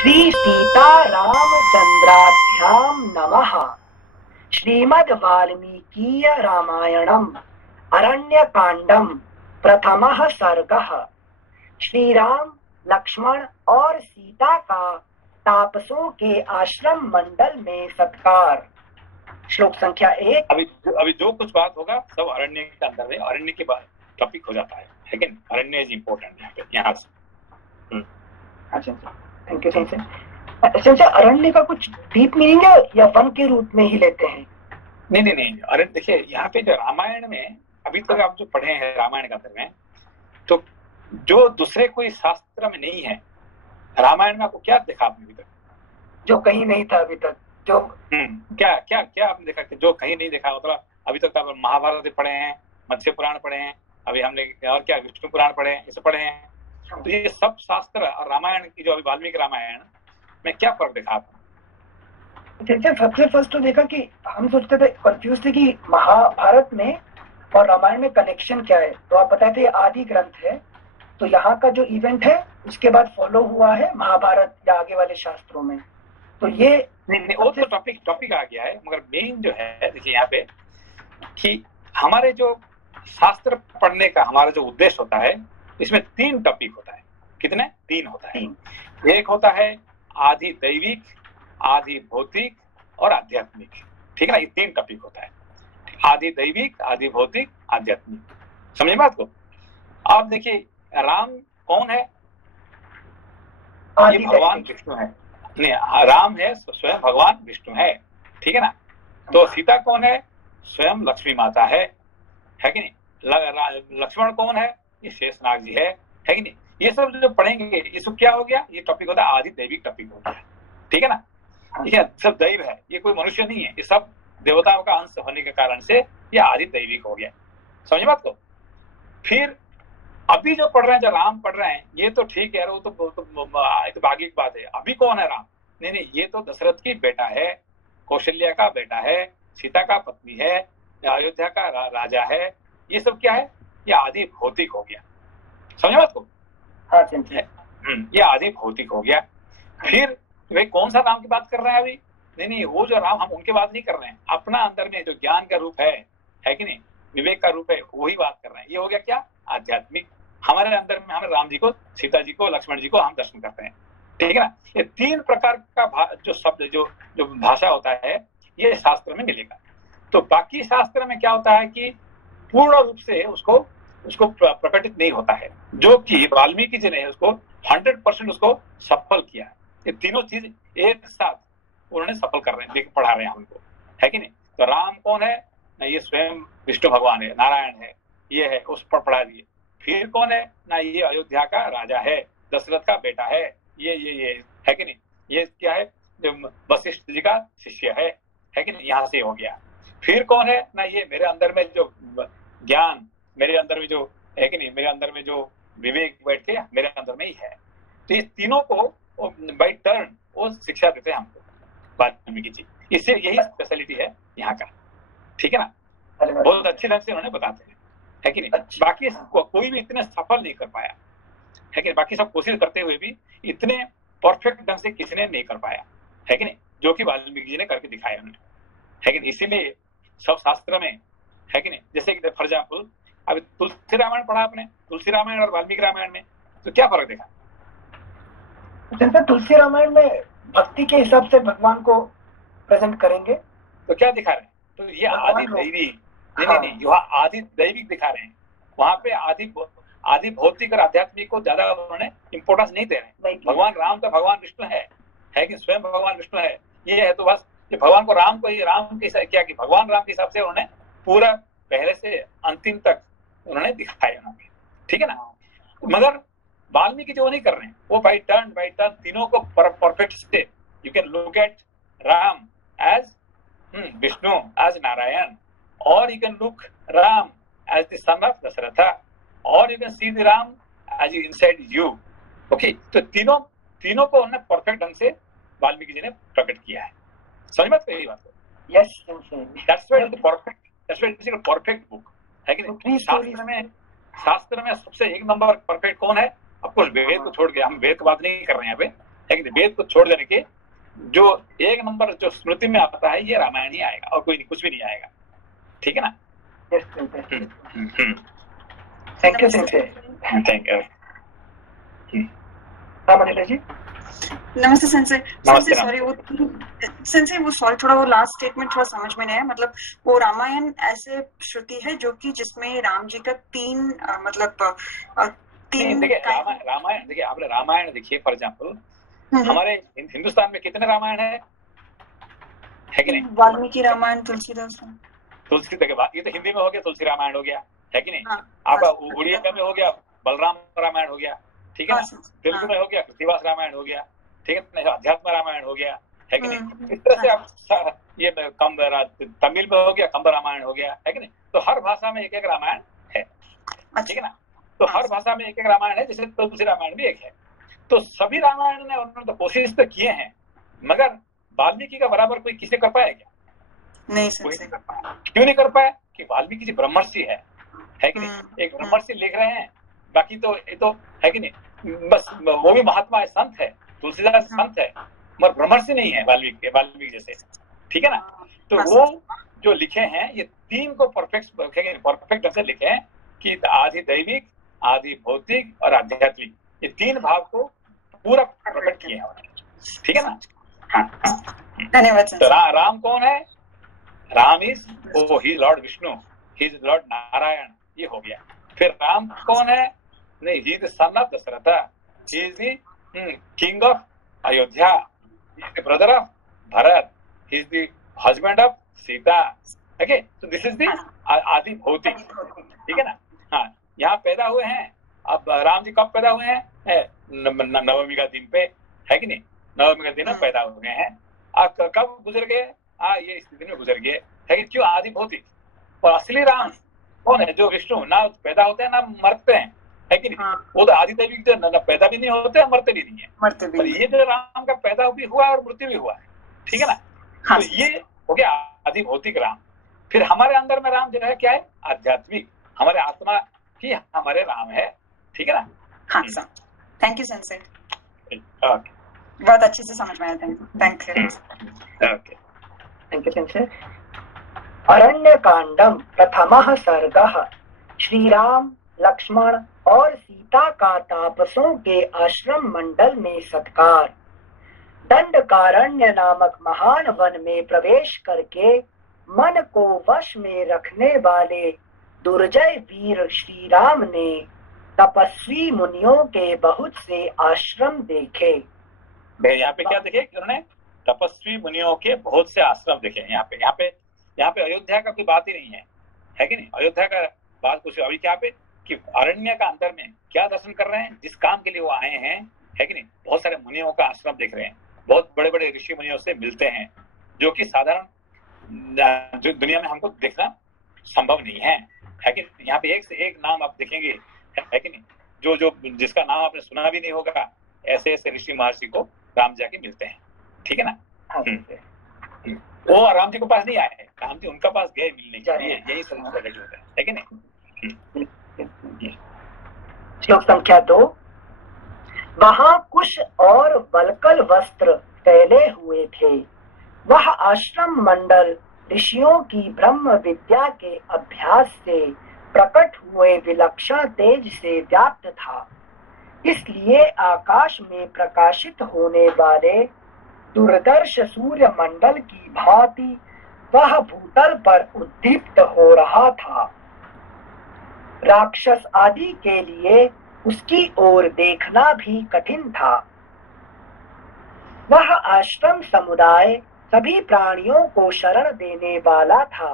श्री सीता रामचंद्राभ्याम नमः। श्रीमद् वाल्मीकीय रामायणम अरण्यकांडम प्रथमः सर्गः। श्री राम, लक्ष्मण और सीता का तापसों के आश्रम मंडल में सत्कार। श्लोक संख्या 1। अभी जो कुछ बात होगा सब अरण्य के अंदर है, अरण्य के बाद टॉपिक हो जाता है, लेकिन अरण्य इज इम्पोर्टेंट यहाँ से। अच्छा, थैंक यू सर। अरण्य का कुछ डीप मीनिंग है या वन के रूप में ही लेते हैं? नहीं, अरण्य देखिए यहाँ पे जो रामायण में अभी तक आप जो पढ़े हैं रामायण के अंदर में, तो जो दूसरे कोई शास्त्र में नहीं है, रामायण में आपको क्या देखा आपने अभी तक? जो कहीं नहीं था अभी तक। जो क्या क्या क्या आपने देखा कि जो कहीं नहीं देखा? मतलब अभी तक तो आप महाभारत पढ़े हैं, मत्स्य पुराण पढ़े हैं, अभी हमने और क्या विष्णु पुराण पढ़े हैं, इसे पढ़े हैं। तो ये सब शास्त्र और रामायण की जो अभी वाल्मीकि रामायण में क्या फर्क देखा आपने? सबसे फर्स्ट तो देखा कि हम सोचते थे, कंफ्यूज थे कि महाभारत में और रामायण में कनेक्शन क्या है। तो आप बताए थे आदि ग्रंथ है, तो यहाँ का जो इवेंट है उसके बाद फॉलो हुआ है महाभारत या आगे वाले शास्त्रों में। तो ये नहीं, वो तो टॉपिक आ गया है, मगर मेन जो है देखिए यहाँ पे कि हमारे जो शास्त्र पढ़ने का हमारा जो उद्देश्य होता है, इसमें 3 टॉपिक होता है। कितने? 3 होता है। एक होता है आदि दैविक, आदि भौतिक और आध्यात्मिक। ठीक है ना, ये 3 टॉपिक होता है। आदि दैविक, आदि भौतिक, आध्यात्मिक। समझे बात को? आप देखिए राम कौन है? ये भगवान विष्णु है। नहीं, राम है स्वयं भगवान विष्णु है, ठीक है ना। तो सीता कौन है? स्वयं लक्ष्मी माता है कि नहीं। लक्ष्मण कौन है? ये शेषनाग जी है कि नहीं। ये सब जो पढ़ेंगे इसको क्या हो गया, ये टॉपिक होता है आदि दैविक टॉपिक हो गया, ठीक है ना। ये सब दैव है, ये कोई मनुष्य नहीं है, ये सब देवताओं का अंश होने के कारण से ये आदि दैविक हो गया। समझ बात को? फिर अभी जो पढ़ रहे हैं, जो राम पढ़ रहे हैं, ये तो ठीक है, वो तो बाकी की बात है। अभी कौन है राम? नहीं, ये तो दशरथ की बेटा है, कौशल्या का बेटा है, सीता का पत्नी है, अयोध्या का राजा है। ये सब क्या है? ये आदि भौतिक हो गया। समझ बात को? हाँ, ये आदि भौतिक हो गया। फिर वे कौन सा राम की बात कर रहे हैं अभी? नहीं, वो जो राम, हम उनकी बात नहीं कर रहे हैं। अपना अंदर में जो ज्ञान का रूप है कि नहीं, विवेक का रूप है, वही बात कर रहे हैं। ये हो गया क्या? आध्यात्मिक। हमारे अंदर में हमें राम जी को, सीता जी को, लक्ष्मण जी को हम दर्शन करते हैं, ठीक है ना। ये 3 प्रकार का जो शब्द जो भाषा होता है, ये शास्त्र में मिलेगा। तो बाकी शास्त्र में क्या होता है कि पूर्ण रूप से उसको प्रकटित नहीं होता है, जो कि वाल्मीकि जी ने उसको 100% उसको सफल किया है। ये तीनों चीज एक साथ उन्होंने सफल कर रहे हैं, पढ़ा रहे हैं हमको, है कि नहीं। तो राम कौन है? ना, ये स्वयं विष्णु भगवान है, नारायण है, ये है, उस पर पढ़ा दिए। फिर कौन है? ना, ये अयोध्या का राजा है, दशरथ का बेटा है, ये है कि नहीं। ये क्या है? जो वशिष्ठ जी का शिष्य है कि नहीं। यहाँ से हो गया। फिर कौन है? ना, ये मेरे अंदर में जो ज्ञान, मेरे अंदर में जो है कि नहीं, मेरे अंदर में जो विवेक बैठ के मेरे अंदर में ही है। तो ये तीनों को बाय टर्न वो शिक्षा देते हैं हमको वाल्मीकि जी। इससे यही स्पेशलिटी है यहाँ का, ठीक है ना। बहुत अच्छे ढंग से उन्होंने बताते हैं, है कि नहीं। बाकी कोई भी इतने सफल नहीं कर पाया, है कि नहीं। बाकी सब कोशिश करते हुए भी इतने परफेक्ट ढंग से किसी ने नहीं कर पाया, है कि नहीं, जो कि वाल्मीकि जी ने करके दिखाया उन्होंने, है कि नहीं। इसीलिए सब शास्त्र में, है कि नहीं। जैसे कि फॉर एग्जाम्पल अभी तुलसी रामायण पढ़ा आपने, तुलसी रामायण और वाल्मीकि रामायण में तो क्या फर्क देखा? जैसे तुलसी रामायण में भक्ति के हिसाब से भगवान को प्रेजेंट करेंगे, तो क्या दिखा रहे हैं? तो ये आदि दैवी, नहीं, यहाँ आदि दैविक दिखा रहे हैं। वहां पे आदि भौतिक और आध्यात्मिक को ज्यादा उन्होंने इंपोर्टेंस नहीं दे रहे हैं। भगवान राम तो भगवान विष्णु है कि स्वयं भगवान विष्णु है, ये है। तो बस भगवान को राम के क्या कि भगवान राम के हिसाब से उन्होंने पूरा पहले से अंतिम तक उन्होंने दिखाया उन्होंने, ठीक है ना। मगर वाल्मीकि जो नहीं कर रहे हैं, वो बाई टर्न तीनों को परफेक्ट से, you can look at Ram as Vishnu, as Narayan, और you can look Ram as the son of Dasharath, और you can see the Ram as inside you. Okay, तो तीनों को उन्होंने परफेक्ट ढंग से वाल्मीकि जी ने प्रकट किया है। समझ मत यही बात को? Yes, that's why the perfect book, है कि नहीं। शास्त्र में सबसे एक नंबर परफेक्ट कौन है? ऑफ कोर्स वेद को छोड़ के, हम वेद की बात नहीं कर रहे हैं यहाँ पे, है कि नहीं। वेद को छोड़ देने के जो एक नंबर जो स्मृति में आता है ये रामायण ही आएगा और कोई नहीं, कुछ भी नहीं आएगा, ठीक है ना। Thank you sensei. Thank you. हाँ मनीषा जी। नमस्ते सेंसे। सेंसे सॉरी वो सेंसे वो सॉरी थोड़ा वो लास्ट स्टेटमेंट थोड़ा समझ में नहीं आया। मतलब वो रामायण ऐसे श्रुति है जो कि जिसमें राम जी का तीन मतलब तीन देखिए रामायण देखिए, आपने रामायण देखिए फॉर एग्जाम्पल हमारे हिंदुस्तान में कितने रामायण है कि नहीं। वाल्मीकि रामायण, तुलसीदास, तुलसी के बाद ये तो हिंदी में हो गया, तुलसी रामायण हो गया, है कि नहीं। हाँ, आपका उड़िया में हो गया बलराम रामायण हो गया, ठीक है ना। तेलुगु में हो गया कृतिवास रामायण हो गया, ठीक है ना। अध्यात्म रामायण हो गया, है कि नहीं। इस तरह से आप ये तमिल में हो गया कंब रामायण हो गया, है कि नहीं। तो हर भाषा में एक एक रामायण है, ठीक है ना। तो हर भाषा में एक एक रामायण है, जैसे तुलसी रामायण भी एक है। तो सभी रामायण ने उन्होंने तो कोशिश तो किए हैं, मगर वाल्मीकि का बराबर कोई किसे कर पाया क्या? नहीं कर पाया। क्यों नहीं कर पाया? कि वाल्मीकि जी ब्रह्मर्षि है कि नहीं। एक ब्रह्मर्षि लिख रहे हैं, बाकी तो ये तो है कि नहीं, बस वो भी महात्मा है, संत है, तुलसीदास संत है, मगर ब्रह्मर्षि नहीं है वाल्मीकि जैसे, ठीक है ना। तो वो जो लिखे हैं ये तीन को परफेक्ट ढंग से लिखे हैं कि आदि दैविक, आदि भौतिक और आध्यात्मिक, ये तीन भाव को पूरा प्रकट किए हैं, ठीक है ना। धन्यवाद। तो राम कौन है? Ram is he lord Vishnu, he is lord Narayan, ये हो गया। फिर राम कौन है? नहीं, he is the son of Dasharath, he is the king of Ayodhya, he is the brother of Bharat, he is the husband of Sita. Okay, तो this is the adi bhautik, ठीक है ना। हाँ, यहाँ पैदा हुए हैं। अब राम जी कब पैदा हुए हैं? नवमी का दिन पे, है कि नहीं। नवमी का दिन में पैदा हुए हैं। कब गुजर गए? ये स्थिति में गुजर गए, है कि क्यों? आदि भौतिक। और असली राम कौन है? जो विष्णु ना पैदा होते हैं ना मरते हैं, है कि नहीं। वो तो आदि दैविक जो ना पैदा भी नहीं होते, मरते भी नहीं है। पर ये जो राम का पैदा भी हुआ और मृत्यु भी हुआ है, ठीक है ना। तो ये हो गया आदि भौतिक राम। फिर हमारे अंदर में राम जो है क्या है? आध्यात्मिक, हमारे आत्मा ही हमारे राम है, ठीक है ना। हाँ sir, thank you sensei. Okay, बहुत अच्छे से समझ में आया। Thank you. Okay, thank you sensei. अरण्यकांडम प्रथमः सर्गः। श्रीराम, लक्ष्मण और सीता का तापसों के आश्रम मंडल में सत्कार। दंडकारण्य नामक महान वन में प्रवेश करके मन को वश में रखने वाले दुर्जय वीर श्री राम ने तपस्वी मुनियों के बहुत से आश्रम देखे। यहाँ पे क्या देखे? उन्होंने तपस्वी मुनियों के बहुत से आश्रम देखे। यहाँ पे अयोध्या का कोई बात ही नहीं है कि नहीं। अयोध्या का बात कुछ अभी क्या पे कि अरण्य का अंदर में क्या दर्शन कर रहे हैं, जिस काम के लिए वो आए हैं, है कि नहीं। बहुत सारे मुनियों का आश्रम देख रहे हैं, बहुत बड़े बड़े ऋषि मुनियों से मिलते हैं, जो कि साधारण जो दुनिया में हमको देखना संभव नहीं है कि। यहाँ पे एक से एक नाम आप देखेंगे, है कि नहीं, जो जिसका नाम आपने सुना भी नहीं होगा, ऐसे ऐसे ऋषि महर्षि को राम जाके मिलते हैं, ठीक है ना। वो राम जी के पास नहीं आए हैं, राम जी उनका पास गए मिलने के लिए, यही समझ होता है कि नहीं। श्लोक संख्या 2। वहां कुश और वल्कल वस्त्र फैले हुए थे। वह आश्रम मंडल ऋषियों की ब्रह्म विद्या के अभ्यास से प्रकट हुए विलक्षण तेज से व्याप्त था, इसलिए आकाश में प्रकाशित होने वाले दुर्दर्श सूर्य मंडल की भांति वह भूतल पर उद्दीप्त हो रहा था। राक्षस आदि के लिए उसकी ओर देखना भी कठिन था। वह आश्रम समुदाय सभी प्राणियों को शरण देने वाला था।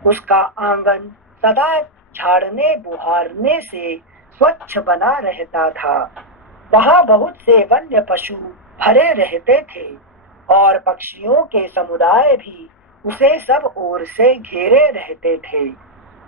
उसका आंगन सदा झाड़ने बुहारने से स्वच्छ बना रहता था। वहाँ बहुत से वन्य पशु भरे रहते थे और पक्षियों के समुदाय भी उसे सब ओर से घेरे रहते थे।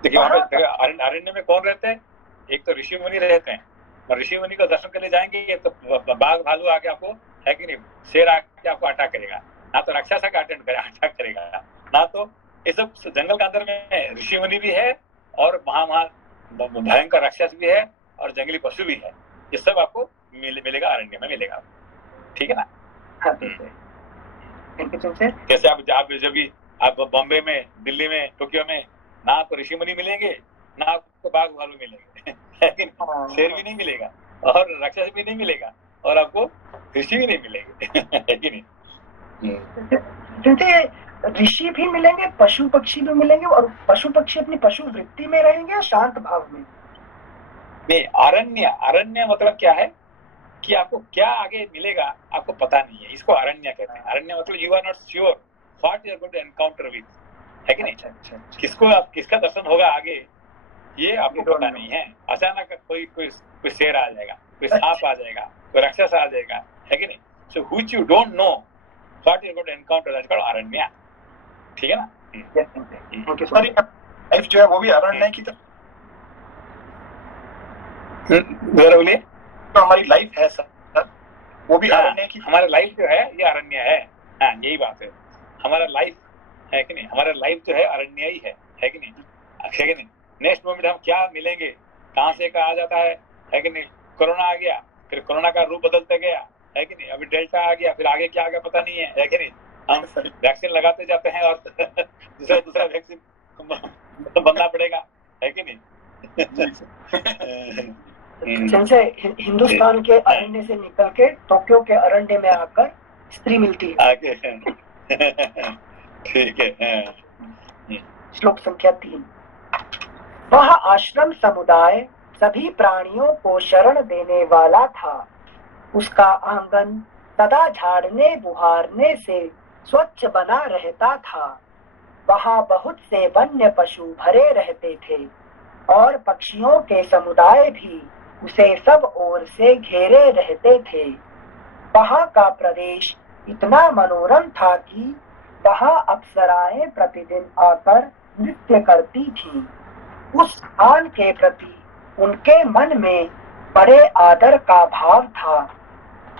देखिए अरण्य में कौन रहते हैं? एक तो ऋषि मुनि रहते हैं, और ऋषि मुनि का दर्शन करने जाएंगे तो बाघ भालू आके आपको, है कि नहीं, शेर आके आपको अटैक करेगा, ना तो राक्षस आके अटैक करेगा, ना तो इस सब जंगल के अंदर में ऋषि मुनि भी है और वहाँ भयंकर राक्षस भी है और जंगली पशु भी है। ये सब आपको मिलेगा, अरण्य में मिलेगा। ठीक है ना। हाँ थैंक यू सेंसे। जैसे आप जब भी आप बॉम्बे में, दिल्ली में, टोक्यो में, ना आपको ऋषि मुनि मिलेंगे, ना आपको बाघ भालू मिलेंगे, लेकिन शेर भी नहीं मिलेगा और राक्षस भी नहीं मिलेगा और आपको ऋषि भी नहीं मिलेंगे, है कि नहीं। ऋषि भी मिलेंगे, पशु पक्षी भी मिलेंगे, और पशु पक्षी अपनी पशु वृत्ति में रहेंगे या शांत भाव में? नहीं, अरण्य मतलब क्या है कि आपको क्या आगे मिलेगा आपको पता नहीं है, इसको अरण्य कहते हैं। अरण्य मतलब you are not sure what you are going to encounter with, है कि नहीं। किसका दर्शन होगा आगे ये आपको पता नहीं है। अचानक कोई शेर आ जाएगा, कोई सांप आ जाएगा, कोई राक्षस आ जाएगा, है कि नहीं। So which you don't know what you are going to encounter, that's called Aranya, ठीक है ना। लाइफ जो है वो भी अरण्य की तरह बोलिए। तो हमारी लाइफ है सर, वो भी अरण्य की। हमारा लाइफ जो है ये अरण्य है। हाँ, यही बात है, हमारा लाइफ है कि नहीं, हमारा लाइफ जो है अरण्य ही है कि नहीं, है कि नहीं। नेक्स्ट मोमेंट हम क्या मिलेंगे, कहाँ से कहा जाता है कि नहीं। कोरोना आ गया, फिर कोरोना का रूप बदलते गया, है कि नहीं। अभी डेल्टा आ गया, फिर आगे क्या आ गया पता नहीं है कि नहीं। हम वैक्सीन लगाते जाते हैं और दूसरा वैक्सीन बनना पड़ेगा, है कि नहीं। जैसे हिंदुस्तान के अरण्य से निकल के टोक्यो के अरण्य में आकर स्त्री मिलती है आगे। ठीक है। श्लोक संख्या 3। वह आश्रम समुदाय सभी प्राणियों को शरण देने वाला था। उसका आंगन सदा झाड़ने बुहारने से स्वच्छ बना रहता था। वहाँ बहुत से वन्य पशु भरे रहते थे और पक्षियों के समुदाय भी उसे सब ओर से घेरे रहते थे। वहाँ का प्रदेश इतना मनोरम था कि वहाँ अप्सराएं प्रतिदिन आकर नृत्य करती थीं। उस स्थान के प्रति उनके मन में बड़े आदर का भाव था।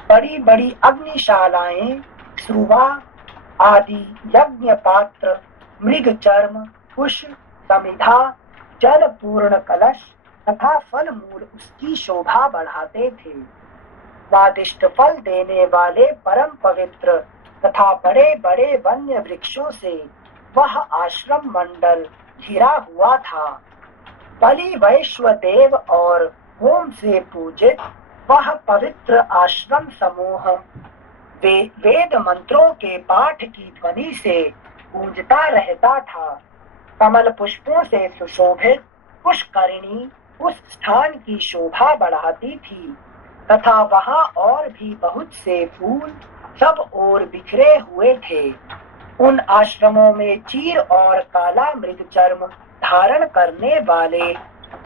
बड़ी बड़ी अग्निशालाएं, श्रुवा आदि यज्ञ पात्र, मृग चर्म, कुश, समिधा, जल पूर्ण कलश तथा फल मूल उसकी शोभा बढ़ाते थे। स्वादिष्ट फल देने वाले परम पवित्र तथा बड़े बड़े वन्य वृक्षों से वह आश्रम मंडल घिरा हुआ था। बलि वैश्वदेव और होम से पूजित वह पवित्र आश्रम समूह वेद मंत्रों के पाठ की ध्वनि से गूंजता रहता था। कमल पुष्पों से सुशोभित पुष्करिणी उस स्थान की शोभा बढ़ाती थी तथा वहाँ और भी बहुत से फूल सब ओर बिखरे हुए थे। उन आश्रमों में चीर और काला मृग चर्म धारण करने वाले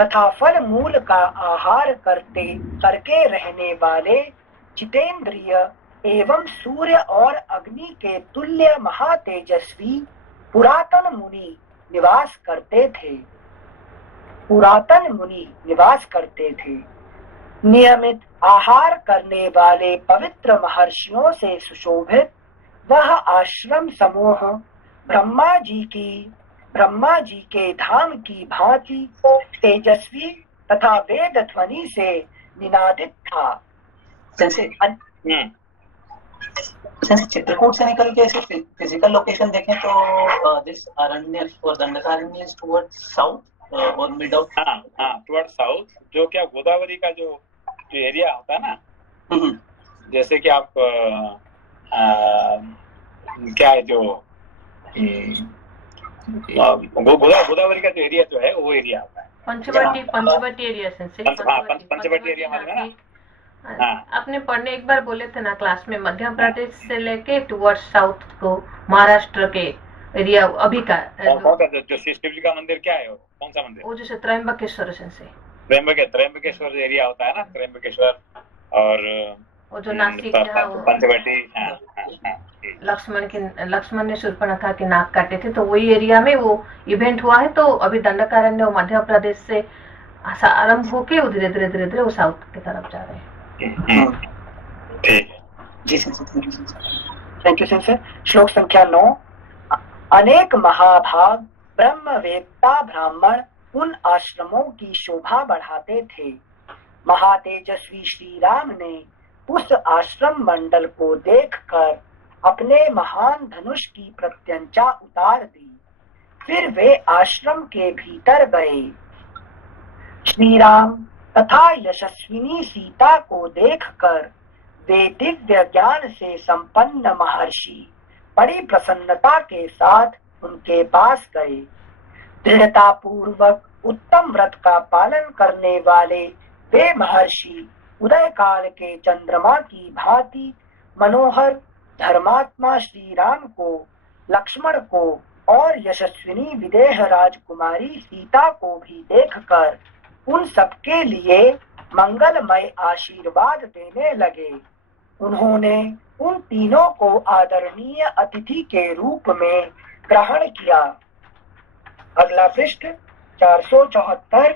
तथा फल मूल का आहार करके रहने वाले जितेंद्रिय एवं सूर्य और अग्नि के तुल्य महातेजस्वी पुरातन मुनि निवास करते थे। नियमित आहार करने वाले पवित्र महर्षियों से सुशोभित वह आश्रम समूह ब्रह्मा जी के धाम की भांति तेजस्वी तथा वेद ध्वनि से निनादित था। जैसे चित्रकूट से निकल के ऐसे फिजिकल लोकेशन देखें तो दिस अरण्य और दंडकारण्य इज टुवर्ड्स साउथ और मिड ऑफ टुवर्ड्स साउथ, जो क्या गोदावरी का जो एरिया होता है ना, जैसे कि आप क्या है जो गोदावरी का जो एरिया जो है वो एरिया आता है पंचवटी एरिया से। पंचवटी एरिया मालूम है ना। आपने पढ़ने एक बार बोले थे ना क्लास में, मध्य प्रदेश से लेके टुवर्ड्स साउथ को महाराष्ट्र के एरिया अभी का जो शिव जी का मंदिर क्या है, कौन सा मंदिर? वो जैसे त्र्यंबकेश्वर से त्र्यंबकेश्वर एरिया होता है ना, त्र्यंबकेश्वर और वो जो नासिक पंचवटी। लक्ष्मण ने शूर्पणखा के नाक काटे थे, तो वही एरिया में वो इवेंट हुआ है। तो अभी दंडकारण्य मध्य प्रदेश से आरंभ होके वो धीरे धीरे वो साउथ की तरफ जा रहे हैं। Thank you sir. श्लोक संख्या 9। अनेक महाभाग ब्रह्मवेत्ता ब्राह्मण उन आश्रमों की शोभा बढ़ाते थे। महातेजस्वी श्री राम ने उस आश्रम मंडल को देखकर अपने महान धनुष की प्रत्यंचा उतार दी। फिर वे आश्रम के भीतर गए। श्री राम तथा यशस्विनी सीता को देखकर वे दिव्य ज्ञान से संपन्न महर्षि बड़ी प्रसन्नता के साथ उनके पास गए। दृढ़ता पूर्वक उत्तम व्रत का पालन करने वाले वे महर्षि उदय काल के चंद्रमा की भांति मनोहर धर्मात्मा श्री राम को, लक्ष्मण को और यशस्विनी विदेह राजकुमारी सीता को भी देखकर उन सबके लिए मंगलमय आशीर्वाद देने लगे। उन्होंने उन तीनों को आदरणीय अतिथि के रूप में ग्रहण किया। अगला पृष्ठ 474।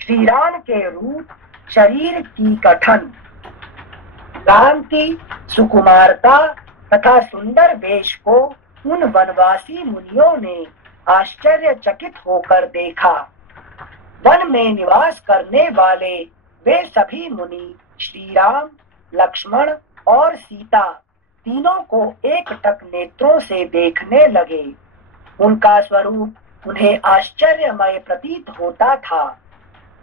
श्री राम के रूप, शरीर की गठन, कांति, सुकुमारता तथा सुंदर वेश को उन वनवासी मुनियों ने आश्चर्यचकित होकर देखा। वन में निवास करने वाले वे सभी मुनि श्री राम, लक्ष्मण और सीता तीनों को एकटक नेत्रों से देखने लगे। उनका स्वरूप उन्हें आश्चर्यमय प्रतीत होता था।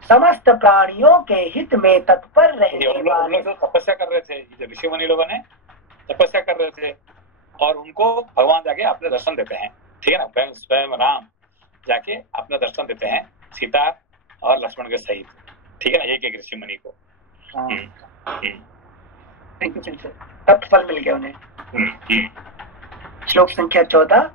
समस्त प्राणियों के हित में तत्पर रहने वाले तो तपस्या कर रहे थे, ऋषि मुनि लोगों ने तपस्या कर रहे थे और उनको भगवान जाके अपने दर्शन देते हैं। ठीक है ना, स्वयं राम जाके अपना दर्शन देते हैं सीता और लक्ष्मण के सहित। ठीक है ना, एक एक ऋषि मुनि को तब फल मिल गया उन्हें। श्लोक संख्या 14।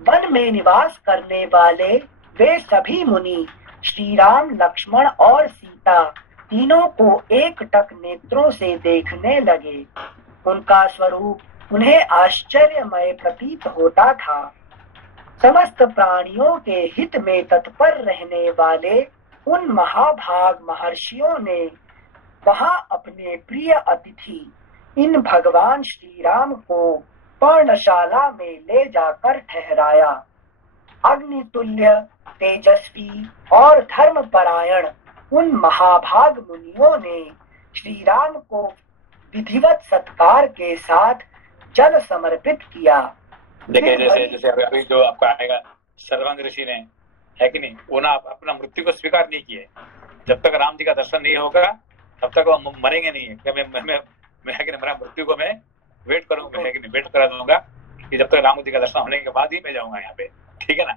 वन में निवास करने वाले वे सभी मुनि श्री राम, लक्ष्मण और सीता तीनों को एकटक नेत्रों से देखने लगे। उनका स्वरूप उन्हें आश्चर्यमय प्रतीत होता था। समस्त प्राणियों के हित में तत्पर रहने वाले उन महाभाग महर्षियों ने वहां अपने प्रिय अतिथि इन भगवान श्री राम को पर्णशाला में ले जाकर ठहराया। अग्नितुल्य, तेजस्वी और धर्मपरायण उन महाभाग मुनियों ने श्री राम को विधिवत सत्कार के साथ जल समर्पित किया। देखिए जैसे अभी जो आपका आएगा सर्वांग ऋषि ने, है कि नहीं, वो ना अपना मृत्यु को स्वीकार नहीं किए। जब तक राम जी का दर्शन नहीं होगा तब तक वो मरेंगे नहीं। मैं मेरा मृत्यु को मैं वेट करूंगा, वेट करा दूंगा कि जब तक राम जी का दर्शन होने के बाद ही मैं जाऊंगा यहाँ पे। ठीक है ना,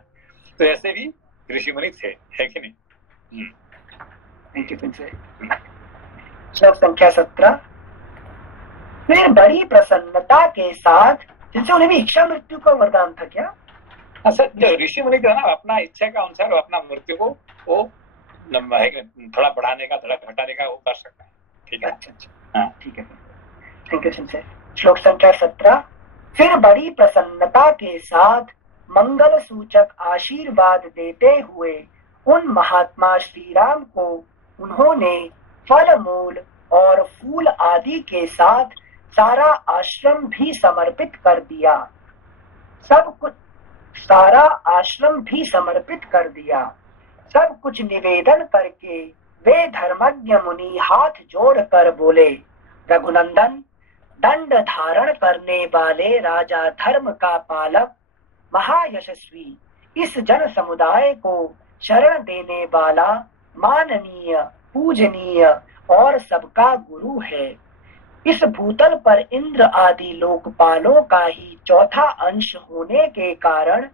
तो ऐसे भी ऋषि मुनि थे, है कि नहीं। श्लोक संख्या 17। फिर बड़ी प्रसन्नता के साथ, जिनसे उन्हें भी इच्छा मृत्यु का वरदान था क्या? जो ऋषि मुनि थे ना, अपना इच्छा के अनुसार अपना मृत्यु को वो थोड़ा बढ़ाने का, थोड़ा घटाने का वो कर सकता है। ठीक है, अच्छा, ठीक है, थैंक यू सिंह। श्लोक संख्या 17। फिर बड़ी प्रसन्नता के साथ मंगल सूचक आशीर्वाद देते हुए उन महात्मा श्री राम को उन्होंने फल मूल और फूल आदि के साथ सारा आश्रम भी समर्पित कर दिया। सारा आश्रम भी समर्पित कर दिया। सब कुछ निवेदन करके वे धर्मज्ञ मुनि हाथ जोड़कर बोले, रघुनंदन, दंड धारण करने वाले राजा धर्म का पालक, महायशस्वी, इस जन समुदाय को शरण देने वाला, माननीय, पूजनीय और सबका गुरु है। इस भूतल पर इंद्र आदि लोकपालों का ही चौथा अंश होने के कारण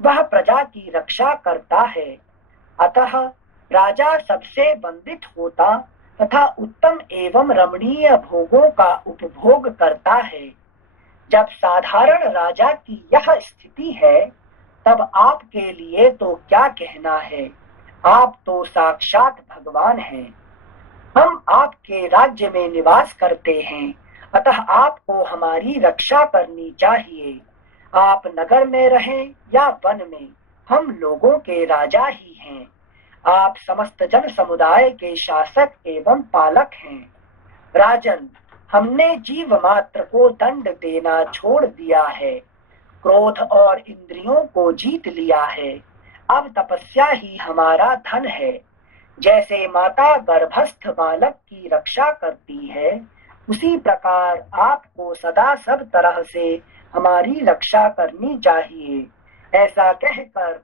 वह प्रजा की रक्षा करता है। अतः राजा सबसे वंदित होता तथा उत्तम एवं रमणीय भोगों का उपभोग करता है। जब साधारण राजा की यह स्थिति है तब आपके लिए तो क्या कहना है, आप तो साक्षात भगवान हैं। हम आपके राज्य में निवास करते हैं, अतः आपको हमारी रक्षा करनी चाहिए। आप नगर में रहें या वन में, हम लोगों के राजा ही हैं। आप समस्त जन समुदाय के शासक एवं पालक हैं। राजन, हमने जीव मात्र को दंड देना छोड़ दिया है, क्रोध और इंद्रियों को जीत लिया है। अब तपस्या ही हमारा धन है। जैसे माता गर्भस्थ बालक की रक्षा करती है, उसी प्रकार आपको सदा सब तरह से हमारी रक्षा करनी चाहिए। ऐसा कहकर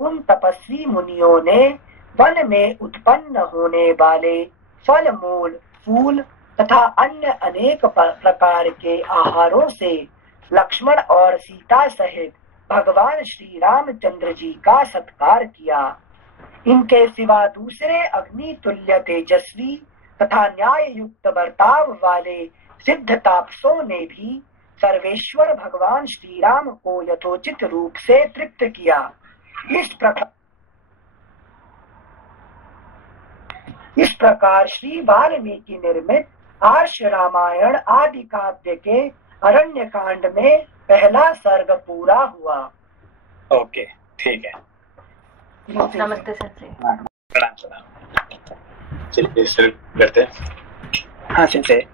उन तपस्वी मुनियों ने वन में उत्पन्न होने वाले फल मूल फूल तथा अन्य अनेक प्रकार के आहारों से लक्ष्मण और सीता सहित भगवान श्री रामचंद्र जी का सत्कार किया। इनके सिवा दूसरे अग्नि तुल्य तेजस्वी तथा न्याय युक्त बर्ताव वाले सिद्ध तापसों ने भी सर्वेश्वर भगवान श्री राम को यथोचित रूप से तृप्त किया। इस प्रकार श्री वाल्मीकि निर्मित आर्ष रामायण आदि काव्य के अरण्य कांड में पहला सर्ग पूरा हुआ। ओके, ठीक है। नमस्ते सर। प्रणाम चलिए शुरू करते हैं। हाँ से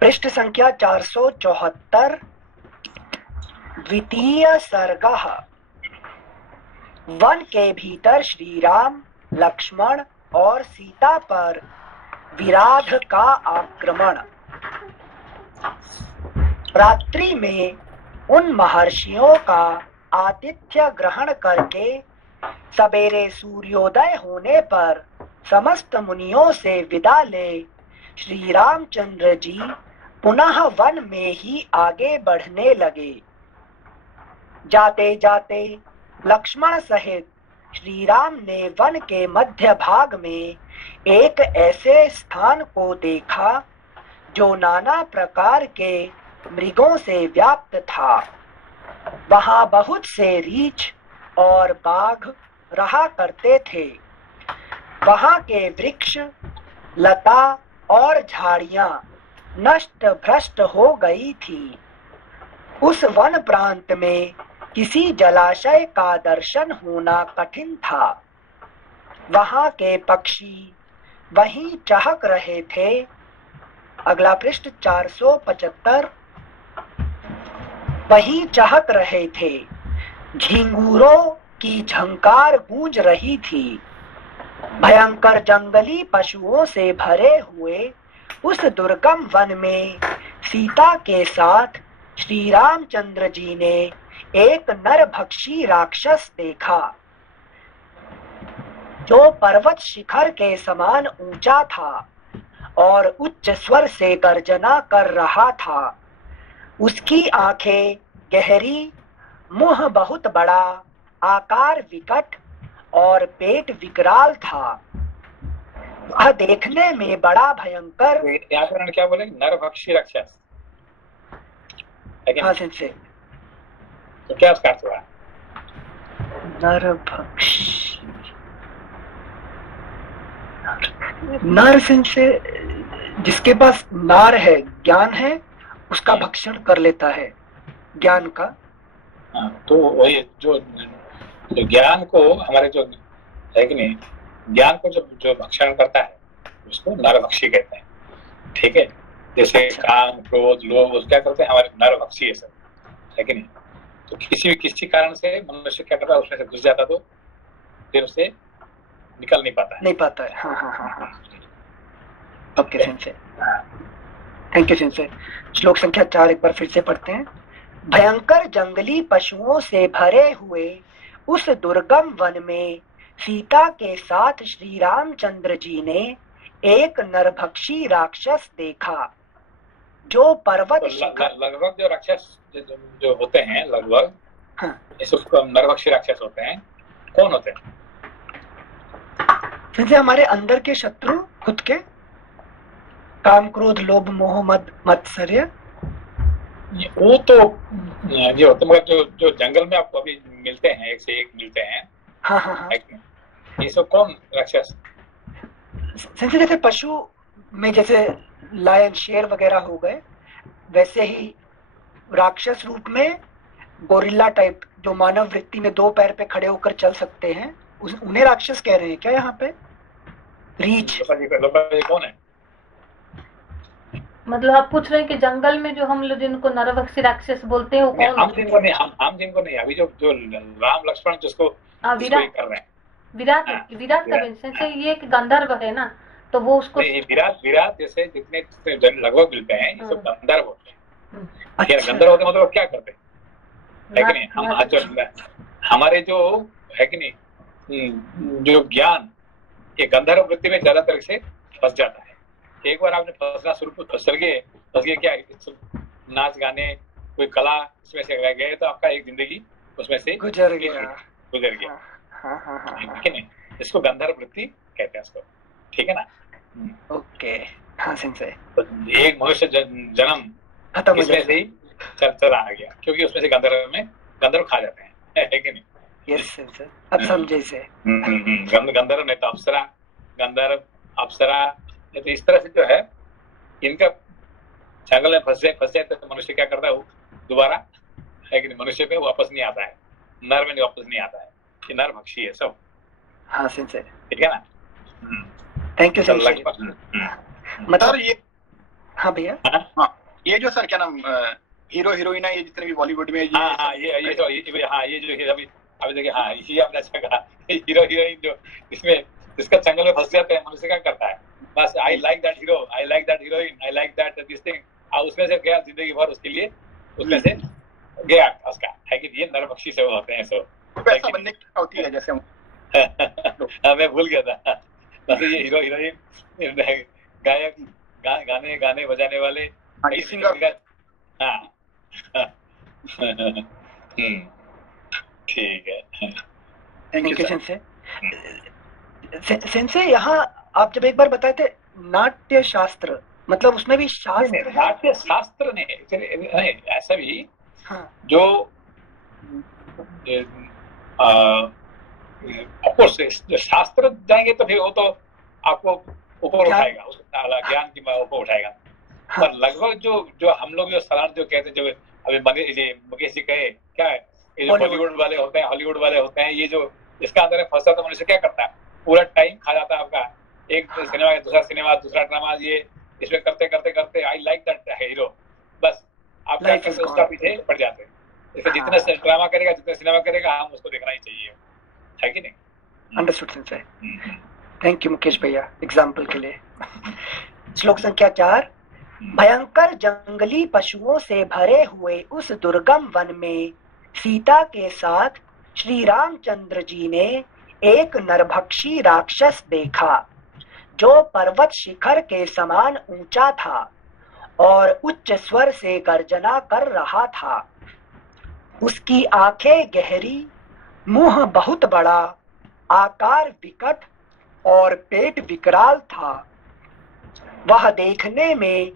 पृष्ठ संख्या 474 द्वितीय सर्ग। वन के भीतर श्री राम लक्ष्मण और सीता पर विराध का आक्रमण। रात्रि में उन महर्षियों का आतिथ्य ग्रहण करके सवेरे सूर्योदय होने पर समस्त मुनियों से विदा ले श्री रामचंद्र जी पुनः वन में ही आगे बढ़ने लगे। जाते जाते लक्ष्मण सहित श्री राम ने वन के मध्य भाग में एक ऐसे स्थान को देखा जो नाना प्रकार के मृगों से व्याप्त था। वहां बहुत से रीछ और बाघ रहा करते थे। वहां के वृक्ष, लता और झाड़ियां नष्ट भ्रष्ट हो गई थी। उस वन प्रांत में किसी जलाशय का दर्शन होना कठिन था। वहां के पक्षी वहीं चहक रहे थे। अगला पृष्ठ 475। वहीं चहक रहे थे। झिंगूरों की झंकार गूंज रही थी। भयंकर जंगली पशुओं से भरे हुए उस दुर्गम वन में सीता के साथ श्री रामचंद्र जी ने एक नरभक्षी राक्षस देखा जो पर्वत शिखर के समान ऊंचा था और उच्च स्वर से गर्जना कर रहा था। उसकी आंखें गहरी, मुंह बहुत बड़ा, आकार विकट और पेट विकराल था। वह देखने में बड़ा भयंकर। यहाँ पर क्या बोले? नरभक्षी राक्षस। हाँ से तो क्या उसका अर्थ हुआ? नरभक्षी, नर से जिसके पास नार है, ज्ञान है, उसका भक्षण कर लेता है ज्ञान का। तो वही जो ज्ञान को हमारे जो है कि नहीं, ज्ञान को जो भक्षण करता है उसको नरभक्षी कहते हैं। ठीक है, जैसे काम, क्रोध, लोभ क्या करते हैं? हमारे नरभक्षी है सब, है कि नहीं? तो किसी कारण से मनुष्य क्या करता है, उसमें से घुस जाता तो फिर उससे निकल नहीं पाता है। हाँ। Okay sensei, thank you sensei. श्लोक संख्या 4 एक बार फिर से पढ़ते हैं। भयंकर जंगली पशुओं से भरे हुए उस दुर्गम वन में सीता के साथ श्री रामचंद्र जी ने एक नरभक्षी राक्षस देखा जो पर्वत शिखर। लगभग जो राक्षस जो होते हैं लगभग, हाँ, इसको नरभक्षी राक्षस होते हैं। कौन होते हैं? जैसे हमारे अंदर के शत्रु, खुद के काम, क्रोध, लोभ, मोह, मद, मत्सर्य। वो तो ये होते, मगर जो जंगल में आपको अभी मिलते हैं, एक से एक मिलते हैं। हाँ। ये सब कौन राक्षस? जैसे पशु में जैसे लायन, शेर वगैरह हो गए, वैसे ही राक्षस रूप में गोरिल्ला टाइप, जो मानव वृत्ति में 2 पैर पे खड़े होकर चल सकते हैं, उन्हें राक्षस कह रहे हैं क्या यहाँ पे? रीछ कौन है? मतलब आप पूछ रहे हैं कि जंगल में जो हम लोग जिनको नरभक्षी राक्षस बोलते हैं वो कौन? हम जिनको नहीं, अभी जो राम लक्ष्मण जिसको विराट कर रहे हैं। विराट का विंशन से ये एक गंधर्व है ना, तो वो उसको विराट विराट जैसे जितने जन लगभग मिलते हैं ये सब गंधर्व होते हैं। अच्छा। गंधर्व होते मतलब क्या करते हैं, है कि नहीं? हम जो हमारे जो है कि नहीं जो ज्ञान ये गंधर्व वृत्ति में ज्यादातर से फंस जाता है। एक बार आपने फंसना शुरू फंस गए क्या नाच गाने कोई कला इसमें से रह गए तो आपका एक जिंदगी उसमें से गुजर गया। ठीक है नहीं? इसको गंधर्व वृत्ति कहते हैं इसको, ठीक है ना? ओके, हाँ सेंसे। एक मनुष्य जन्म खत्म हो इसमें से ही चला आ गया क्योंकि उसमें से गंधर्व खा जाते हैं, है कि नहीं? यस सेंसे, अब समझे इसे। गंधर्व नहीं तो गंधर्व अप्सरा तो इस तरह से जो है इनका जंगल में फंस जाए तो मनुष्य क्या करता है, वो दोबारा है कि मनुष्य पे वापस नहीं आता है, नर में वापस नहीं आता है, कि नर भक्षी है सब। हाँ सेंसे, ठीक है ना? Thank you sensei. मतलब ये, हाँ भैया, हाँ ये जो सर क्या नाम हीरो हीरोइन है ये जितने भी बॉलीवुड में ये जो अभी देखिए, हाँ ये आपने अच्छा कहा, हीरो हीरोइन जो इसमें इसका जंगल में फंस जाते हैं, मनुष्य क्या करता है, बस I like that hero, I like that heroine, I like that this thing, और उसमें से गया जिंदगी भर उसके लिए उसमें से गया उसका, है कि ये नरभक्षी से होते हैं सब। पैसा बनने की होती है जैसे मैं भूल गया था, बस ये हीरो हीरोइन गायक गाने बजाने वाले सिंगर। हाँ ठीक है, थैंक यू सेंसे। सेंसे यहाँ आप जब एक बार बताए थे नाट्य शास्त्र, मतलब उसमें भी शास्त्र है? नाट्य शास्त्र नहीं ऐसा भी, हाँ। जो ऑफकोर्स शास्त्र जाएंगे तो फिर वो तो आपको ऊपर उठाएगा, उस ज्ञान की ऊपर उठाएगा। हाँ। पर लगभग जो हम लोग जो साधारण जो कहते हैं, जो अभी मुकेश जी कहे क्या है, ये जो बॉलीवुड वाले होते हैं, हॉलीवुड वाले होते हैं, ये जो इसका अंदर फंसा तो मनुष्य क्या करता है, पूरा टाइम खा जाता है आपका, एक सिनेमा दूसरा ड्रामा, ये इसमें करते करते करते आई लाइक दैट हीरो, बस आप क्या करते हैं उसका पीछे पड़ जाते हैं। इसमें जितना ड्रामा करेगा, जितना सिनेमा करेगा, हम उसको देखना ही चाहिए, है कि नहीं? Understood sensei, thank you Mukesh भैया एग्जाम्पल के लिए। श्लोक संख्या 4। भयंकर जंगली पशुओं से भरे हुए उस दुर्गम वन में सीता के साथ श्री रामचंद्र जी ने एक नरभक्षी राक्षस देखा जो पर्वत शिखर के समान ऊंचा था और उच्च स्वर से गर्जना कर रहा था। उसकी आंखें गहरी, मुंह बहुत बड़ा, आकार विकट और पेट विकराल था। वह देखने में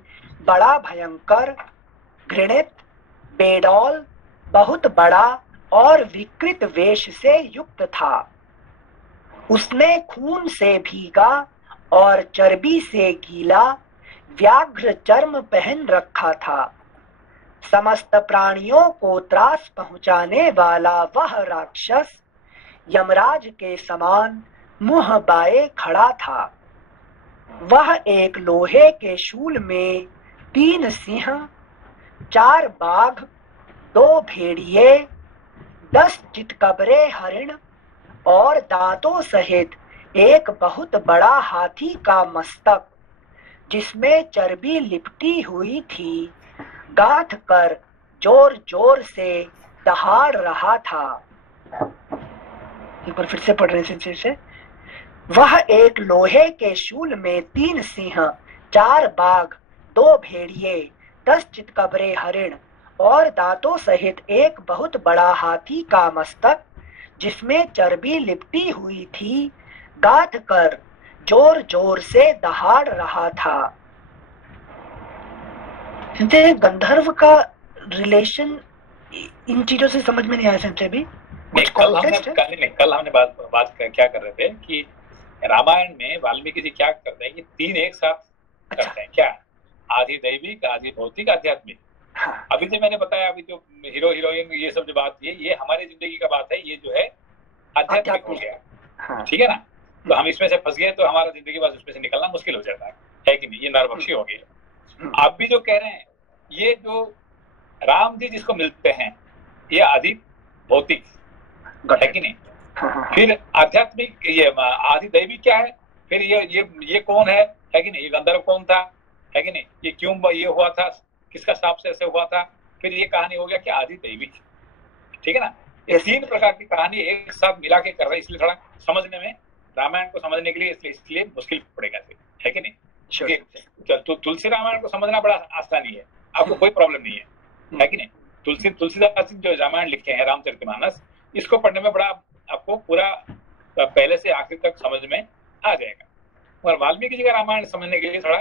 बड़ा भयंकर, घृणित, बेडौल, बहुत बड़ा और विकृत वेश से युक्त था। उसने खून से भीगा और चर्बी से गीला व्याघ्र चर्म पहन रखा था। समस्त प्राणियों को त्रास पहुंचाने वाला वह राक्षस यमराज के समान मुंह बाए खड़ा था। वह एक लोहे के शूल में 3 सिंह, 4 बाघ, 2 भेड़िए, 10 चितकबरे हरिण और दांतों सहित एक बहुत बड़ा हाथी का मस्तक, जिसमें चर्बी लिपटी हुई थी, गांठ कर जोर जोर से दहाड़ रहा था। एक बार फिर से पढ़ रहे से। वह एक लोहे के शूल में 3 सिंह, 4 बाघ, 2 भेड़िए, 10 चितकबरे हरिण और दांतों सहित एक बहुत बड़ा हाथी का मस्तक, जिसमें चर्बी लिपटी हुई थी, गांठ कर जोर जोर से दहाड़ रहा था। गंधर्व का रिलेशन इन चीजों से समझ में नहीं आया संजय भी। कल हमने बात क्या कर रहे थे कि रामायण में वाल्मीकि जी क्या करते हैं कि 3 एक साथ करते हैं, क्या आदि दैविक, आदि भौतिक, आध्यात्मिक। हाँ। अभी जो मैंने बताया, अभी जो हीरो हीरोइन ये सब जो बात ये हमारी जिंदगी का बात है, ये जो है आध्यात्मिक हो गया। हाँ। ठीक है ना? तो हम इसमें से फंस गए तो हमारा जिंदगी बस उसमें से निकलना मुश्किल हो जाता है कि नहीं? ये नरभक्षी हो गई। आप भी जो कह रहे हैं, ये जो राम जी जिसको मिलते हैं, ये आदि भौतिक है कि नहीं? हाँ। फिर आध्यात्मिक, ये आदि दैविक क्या है? फिर ये कौन है कि नहीं, ये गंधर्व कौन था, है कि नहीं, ये क्यों ये हुआ था, किसका शाप से ऐसे हुआ था, फिर ये कहानी हो गया कि आदि दैवी, ठीक है ना। ये 3 प्रकार की कहानी एक साथ मिला के कर रहे हैं, इसलिए थोड़ा समझने में, रामायण को समझने के लिए इसलिए मुश्किल पड़ेगा, है कि नहीं। तो तुलसी रामायण को समझना बड़ा आसानी है, आपको कोई प्रॉब्लम नहीं है कि नहीं। तुलसीदास जो रामायण लिखे हैं, रामचरितमानस, इसको पढ़ने में बड़ा आपको पूरा पहले से आखिर तक समझ में आ जाएगा। और वाल्मीकि जी का रामायण समझने के लिए थोड़ा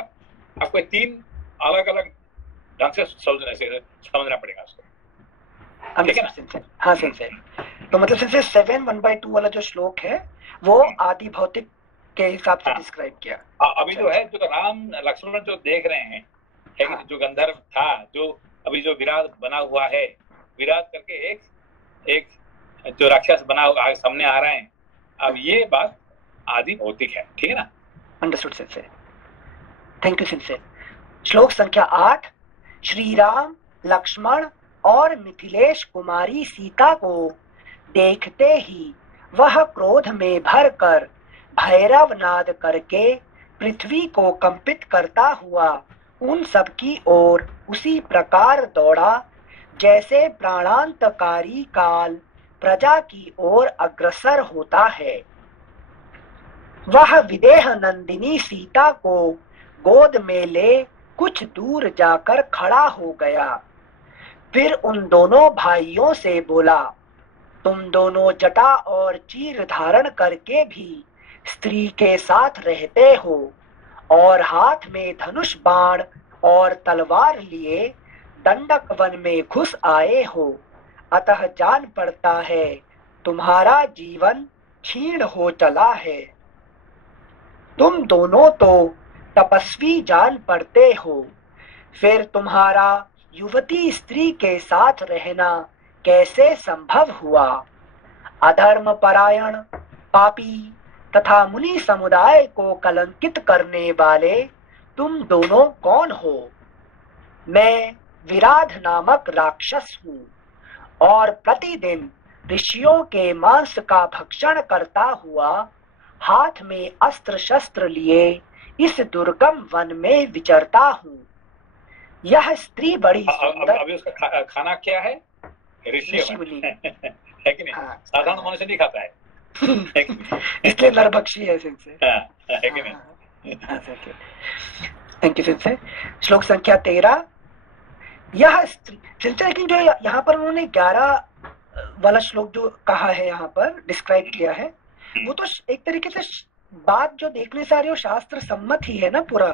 आपको 3 अलग अलग ढंग से समझना पड़ेगा उसको, ठीक है ना। हाँ सेंसे, तो मतलब सेंसे 7:1/2 वाला जो श्लोक है वो आदि भौतिक के हिसाब से डिस्क्राइब किया। अभी जो है, जो राम लक्ष्मण जो देख रहे हैं, है कि जो गंधर्व था, जो अभी जो विराट बना हुआ है, विराट करके एक जो राक्षस बना हुआ सामने आ रहे हैं, अब ये बात आदि भौतिक है, ठीक है ना। Understood sensei, thank you sensei. श्लोक संख्या 8। श्री राम, लक्ष्मण और मिथिलेश कुमारी सीता को देखते ही वह क्रोध में भरकर भैरव नाद करके पृथ्वी को कंपित करता हुआ उन सब की ओर उसी प्रकार दौड़ा जैसे प्राणांतकारी काल प्रजा की ओर अग्रसर होता है। वह विदेह नंदिनी सीता को गोद में ले कुछ दूर जाकर खड़ा हो गया। फिर उन दोनों भाइयों से बोला, तुम दोनों जटा और चीर धारण करके भी स्त्री के साथ रहते हो और हाथ में धनुष बाण और तलवार लिए दंडक वन में घुस आए हो, अतः जान पड़ता है तुम्हारा जीवन क्षीण हो चला है। तुम दोनों तो तपस्वी जान पड़ते हो, फिर तुम्हारा युवती स्त्री के साथ रहना कैसे संभव हुआ। अधर्म परायण, पापी तथा मुनि समुदाय को कलंकित करने वाले तुम दोनों कौन हो। मैं विराध नामक राक्षस हूँ और प्रतिदिन ऋषियों के मांस का भक्षण करता हुआ हाथ में अस्त्र शस्त्र लिए इस दुर्गम वन में विचरता हूँ। यह स्त्री बड़ी सुंदर। अभी उसका खाना क्या है, ऋषि है कि नहीं। हाँ, साधारण मनुष्य नहीं खाता है इसलिए नरभक्षी है सिंसे, है कि नहीं। Thank you sensei. श्लोक संख्या 13। यह सिंसे, लेकिन जो यहाँ पर उन्होंने 11 वाला श्लोक जो कहा है, यहाँ पर डिस्क्राइब किया है, वो तो एक तरीके से बात जो देखने से आ रही हो शास्त्र सम्मत ही है ना पूरा,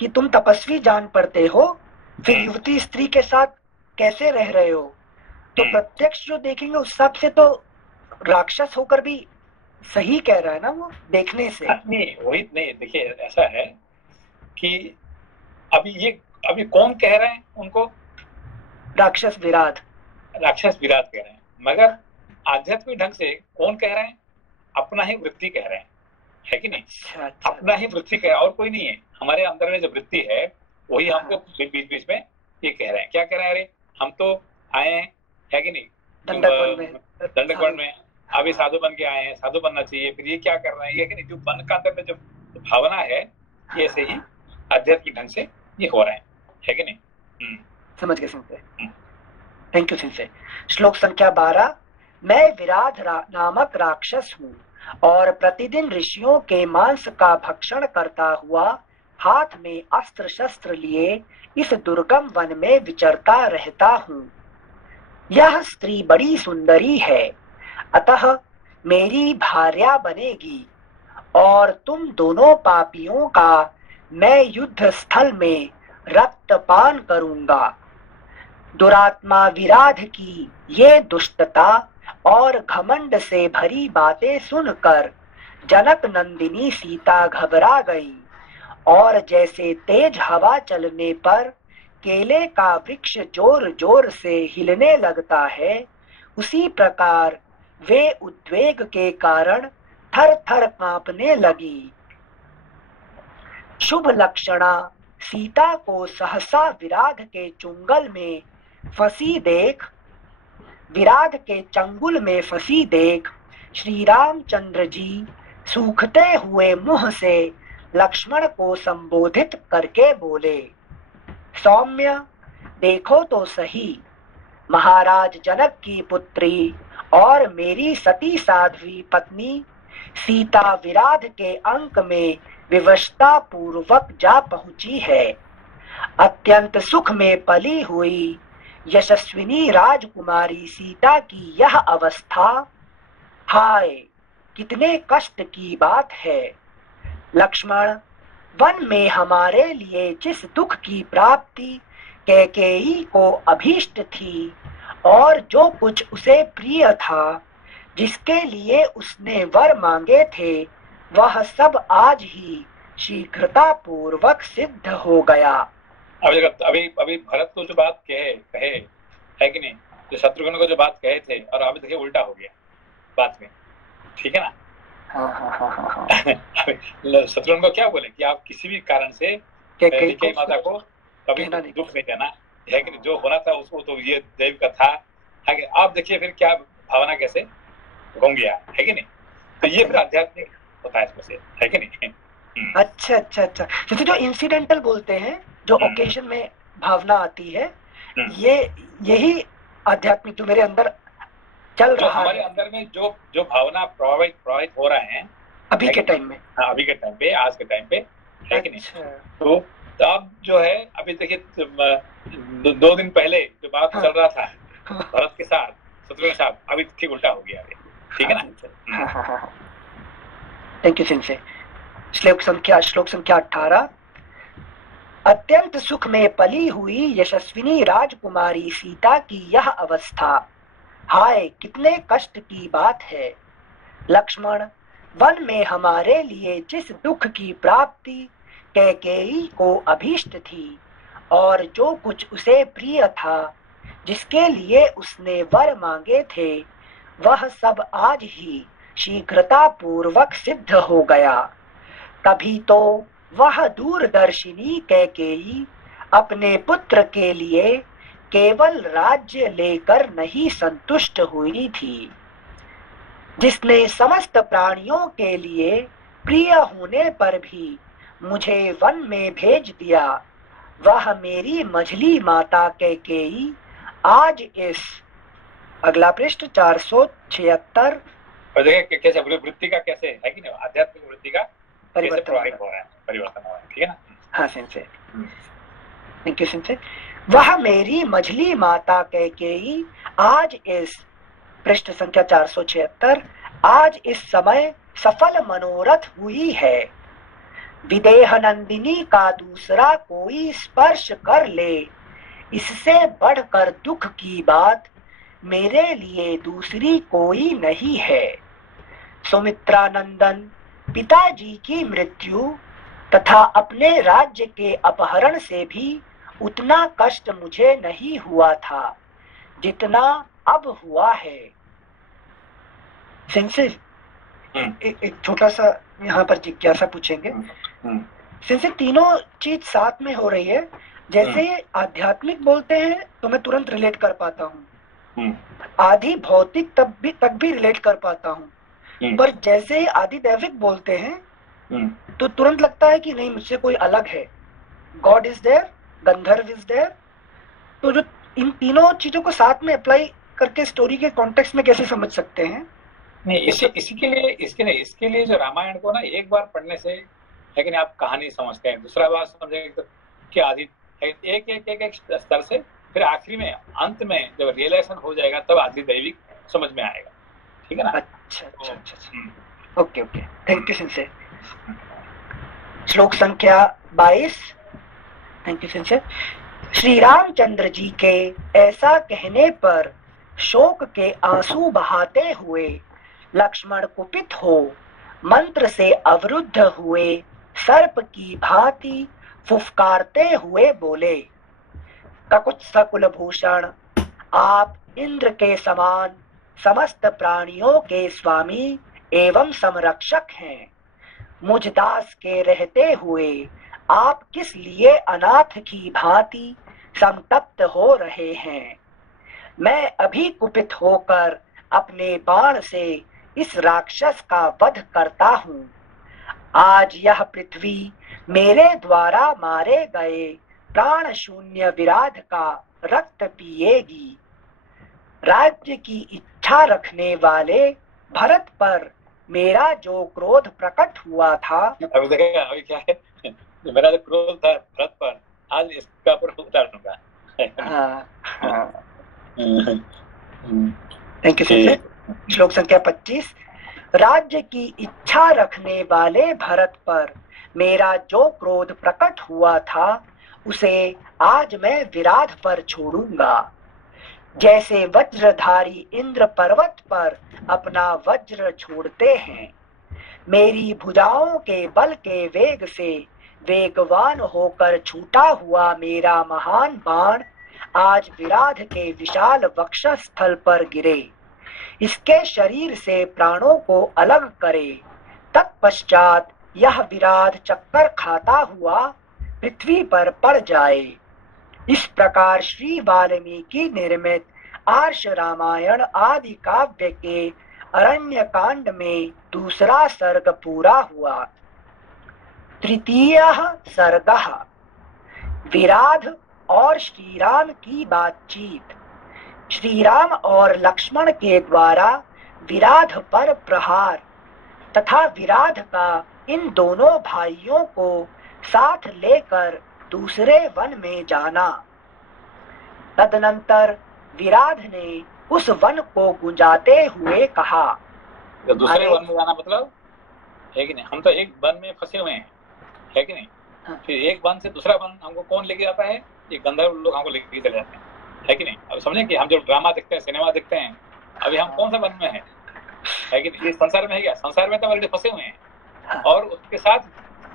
कि तुम तपस्वी जान पड़ते हो, फिर युवती स्त्री के साथ कैसे रह रहे हो। तो प्रत्यक्ष जो देखेंगे उस सब से तो राक्षस होकर भी सही कह रहा है ना वो देखने से। नहीं, वही नहीं, देखिए ऐसा है कि अभी कौन कह रहे हैं उनको, राक्षस विराट कह रहे हैं, मगर आध्यात्मिक ढंग से कौन कह रहे हैं, अपना ही वृत्ति कह रहे हैं, है कि नहीं। अच्छा। अपना ही वृत्ति कह, और कोई नहीं है। हमारे अंदर में जो वृत्ति है वही हमको बीच बीच में ये कह रहे हैं। क्या कह रहे हैं, अरे हम तो आए हैं, है कि नहीं, दंडक में अभी साधु बन के आए हैं, साधु बनना चाहिए, फिर ये क्या कर रहे हैं, ये कि नहीं, जो मन का अंदर में जो भावना है, ये ऐसे ही आध्यात्मिक ढंग से ये हो रहा है कि नहीं। समझ गए सिंसे, थैंक यू सिंसे। श्लोक संख्या 12। मैं विराध नामक राक्षस हूँ और प्रतिदिन ऋषियों के मांस का भक्षण करता हुआ हाथ में अस्त्र शस्त्र लिए इस दुर्गम वन में विचरता रहता हूँ। यह स्त्री बड़ी सुंदरी है, अतः मेरी भार्या बनेगी और तुम दोनों पापियों का मैं युद्ध स्थल में रक्तपान करूंगा। दुरात्मा विराध की ये दुष्टता और घमंड से भरी बातें सुनकर जनक नंदिनी सीता घबरा गई और जैसे तेज हवा चलने पर केले का वृक्ष जोर जोर से हिलने लगता है, उसी प्रकार वे उद्वेग के कारण थर थर कांपने लगी। शुभ लक्षणा सीता को सहसा विराध के चंगुल में फंसी देख श्री रामचंद्र जी सूखते हुए मुंह से लक्ष्मण को संबोधित करके बोले, सौम्य देखो तो सही, महाराज जनक की पुत्री और मेरी सती साध्वी पत्नी सीता विराध के अंक में विवशता पूर्वक जा पहुंची है। अत्यंत सुख में पली हुई यशस्विनी राजकुमारी सीता की यह अवस्था, हाय कितने कष्ट की बात है। लक्ष्मण, वन में हमारे लिए जिस दुख की प्राप्ति कैकेयी को अभीष्ट थी और जो कुछ उसे प्रिय था, जिसके लिए उसने वर मांगे थे, वह सब आज ही शीघ्रता पूर्वक सिद्ध हो गया। अभी भरत को जो बात कहे है कि नहीं, जो शत्रुघ्न को जो बात कहे थे, और अभी देखिए उल्टा हो गया बात में, ठीक है ना। शत्रुघ्न को क्या बोले कि आप किसी भी कारण से कैकेयी माता को कभी दुख नहीं देना है कि नहीं, जो होना था उसको तो ये देव का था, है कि। आप देखिए फिर क्या भावना कैसे घूम गया, है कि नहीं। तो ये फिर आध्यात्मिक होता है इसमें से, है कि नहीं। अच्छा अच्छा अच्छा, जैसे जो इंसिडेंटल बोलते हैं, जो ओकेजन में भावना आती है, ये यही आध्यात्मिक जो मेरे अंदर चल रहा है, हमारे अंदर में जो भावना प्रभावित हो रहे हैं अभी के टाइम में, अभी के टाइम पे, आज के टाइम पे, है कि नहीं। तो अब जो है, अभी देखिए 2 दिन पहले जो बात चल रहा था भरत के साथ, शत्रुघ्न के साथ, अभी ठीक उल्टा हो गया, ठीक है ना। Thank you sensei. श्लोक संख्या 18। अत्यंत सुख में पली हुई यशस्विनी राजकुमारी सीता की यह अवस्था, हाय कितने कष्ट की बात है। लक्ष्मण, वन में हमारे लिए जिस दुख की प्राप्ति कैकेयी को अभीष्ट थी और जो कुछ उसे प्रिय था, जिसके लिए उसने वर मांगे थे, वह सब आज ही शीघ्रता पूर्वक सिद्ध हो गया। तभी तो वह दूरदर्शिनी कैकेयी अपने पुत्र के लिए केवल राज्य लेकर नहीं संतुष्ट हुई थी, जिसने समस्त प्राणियों के लिए प्रिय होने पर भी मुझे वन में भेज दिया, वह मेरी मझली माता कैकेयी आज इस, अगला पृष्ठ 476। और देखिए कैसे वृत्ति का कैसे है कि नहीं, आध्यात्मिक वृत्ति का परिवर्तन हो रहा है, ठीक है ना। हाँ सिंसे, थैंक यू सिंसे। वह मेरी मझली माता कैकेयी आज इस, पृष्ठ संख्या 476, आज इस समय सफल मनोरथ हुई है। विदेह नंदिनी का दूसरा कोई स्पर्श कर ले, इससे बढ़कर दुख की बात मेरे लिए दूसरी कोई नहीं है। सुमित्रा नंदन पिताजी की मृत्यु तथा अपने राज्य के अपहरण से भी उतना कष्ट मुझे नहीं हुआ था जितना अब हुआ है। सिंसिर, एक छोटा सा यहाँ पर जिज्ञासा पूछेंगे। सिंसिर, तीनों चीज साथ में हो रही है। जैसे आध्यात्मिक बोलते हैं तो मैं तुरंत रिलेट कर पाता हूँ, आदि भौतिक तक भी रिलेट कर पाता हूँ, पर जैसे आदि दैविक बोलते हैं तो तुरंत लगता है कि नहीं, मुझसे कोई अलग है। God is there, Gandharva is there. तो जो इन तीनों चीजों को साथ में अप्लाई करके स्टोरी के कॉन्टेक्स्ट में कैसे समझ सकते हैं? नहीं, इसके लिए जो रामायण को ना एक बार पढ़ने से, लेकिन आप कहानी समझते हैं, दूसरा बार समझेंगे तो क्या आदि एक स्तर से, फिर आखिरी में अंत में जब रियलाइजेशन हो जाएगा तब आदि दैविक समझ में आएगा, ठीक है ना। अच्छा, ओके, थैंक यू सिंसे। श्लोक संख्या 22। Thank you sensei. Shri Ramchandra ji के ऐसा कहने पर शोक के आंसू बहाते हुए लक्ष्मण कुपित हो मंत्र से अवरुद्ध हुए सर्प की भांति फुफकारते हुए बोले, ककुत्स कुलभूषण, आप इंद्र के समान समस्त प्राणियों के स्वामी एवं संरक्षक हैं। मुझ दास के रहते हुए आप किस लिए अनाथ की भांति संतप्त हो रहे हैं? मैं अभी कुपित होकर अपने बाण से इस राक्षस का वध करता हूँ। आज यह पृथ्वी मेरे द्वारा मारे गए प्राण शून्य विराध का रक्त पिएगी। राज्य की इच्छा रखने वाले भरत पर मेरा जो क्रोध प्रकट हुआ था, अभी देखिए अभी क्या है, मेरा जो क्रोध था भरत पर, आज इसका पर उतार दूंगा। Thank you sir. श्लोक संख्या 25। राज्य की इच्छा रखने वाले भरत पर मेरा जो क्रोध प्रकट हुआ था, उसे आज मैं विराध पर छोड़ूंगा। जैसे वज्रधारी इंद्र पर्वत पर अपना वज्र छोड़ते हैं, मेरी भुजाओं के बल के वेग से वेगवान होकर छूटा हुआ मेरा महान बाण आज विराध के विशाल वक्षस्थल पर गिरे, इसके शरीर से प्राणों को अलग करे। तत्पश्चात यह विराध चक्कर खाता हुआ पृथ्वी पर पड़ जाए। इस प्रकार श्री वाल्मीकि निर्मित आर्ष रामायण आदि काव्य के अरण्य कांड में दूसरा सर्ग पूरा हुआ। तृतीयः सर्गः विराध और श्रीराम की बातचीत। श्रीराम और लक्ष्मण के द्वारा विराध पर प्रहार तथा विराध का इन दोनों भाइयों को साथ लेकर दूसरे वन में जाना। तदनंतर विराध ने उस वन को गुंजाते हुए कहा, तो दूसरे वन में जाना मतलब है कि नहीं, हम तो एक वन में फंसे हुए हैं, है कि नहीं। फिर एक वन से दूसरा वन हमको कौन लेके जाता है, ये गंधर्व लोग हमको लेके चले जाते हैं, है कि नहीं। अब समझे कि हम जो ड्रामा देखते हैं, सिनेमा देखते हैं, अभी हम कौन सा वन में है कि नहीं। इस संसार में है क्या, संसार में तो ऑलरेडी फंसे हुए हैं, और उसके साथ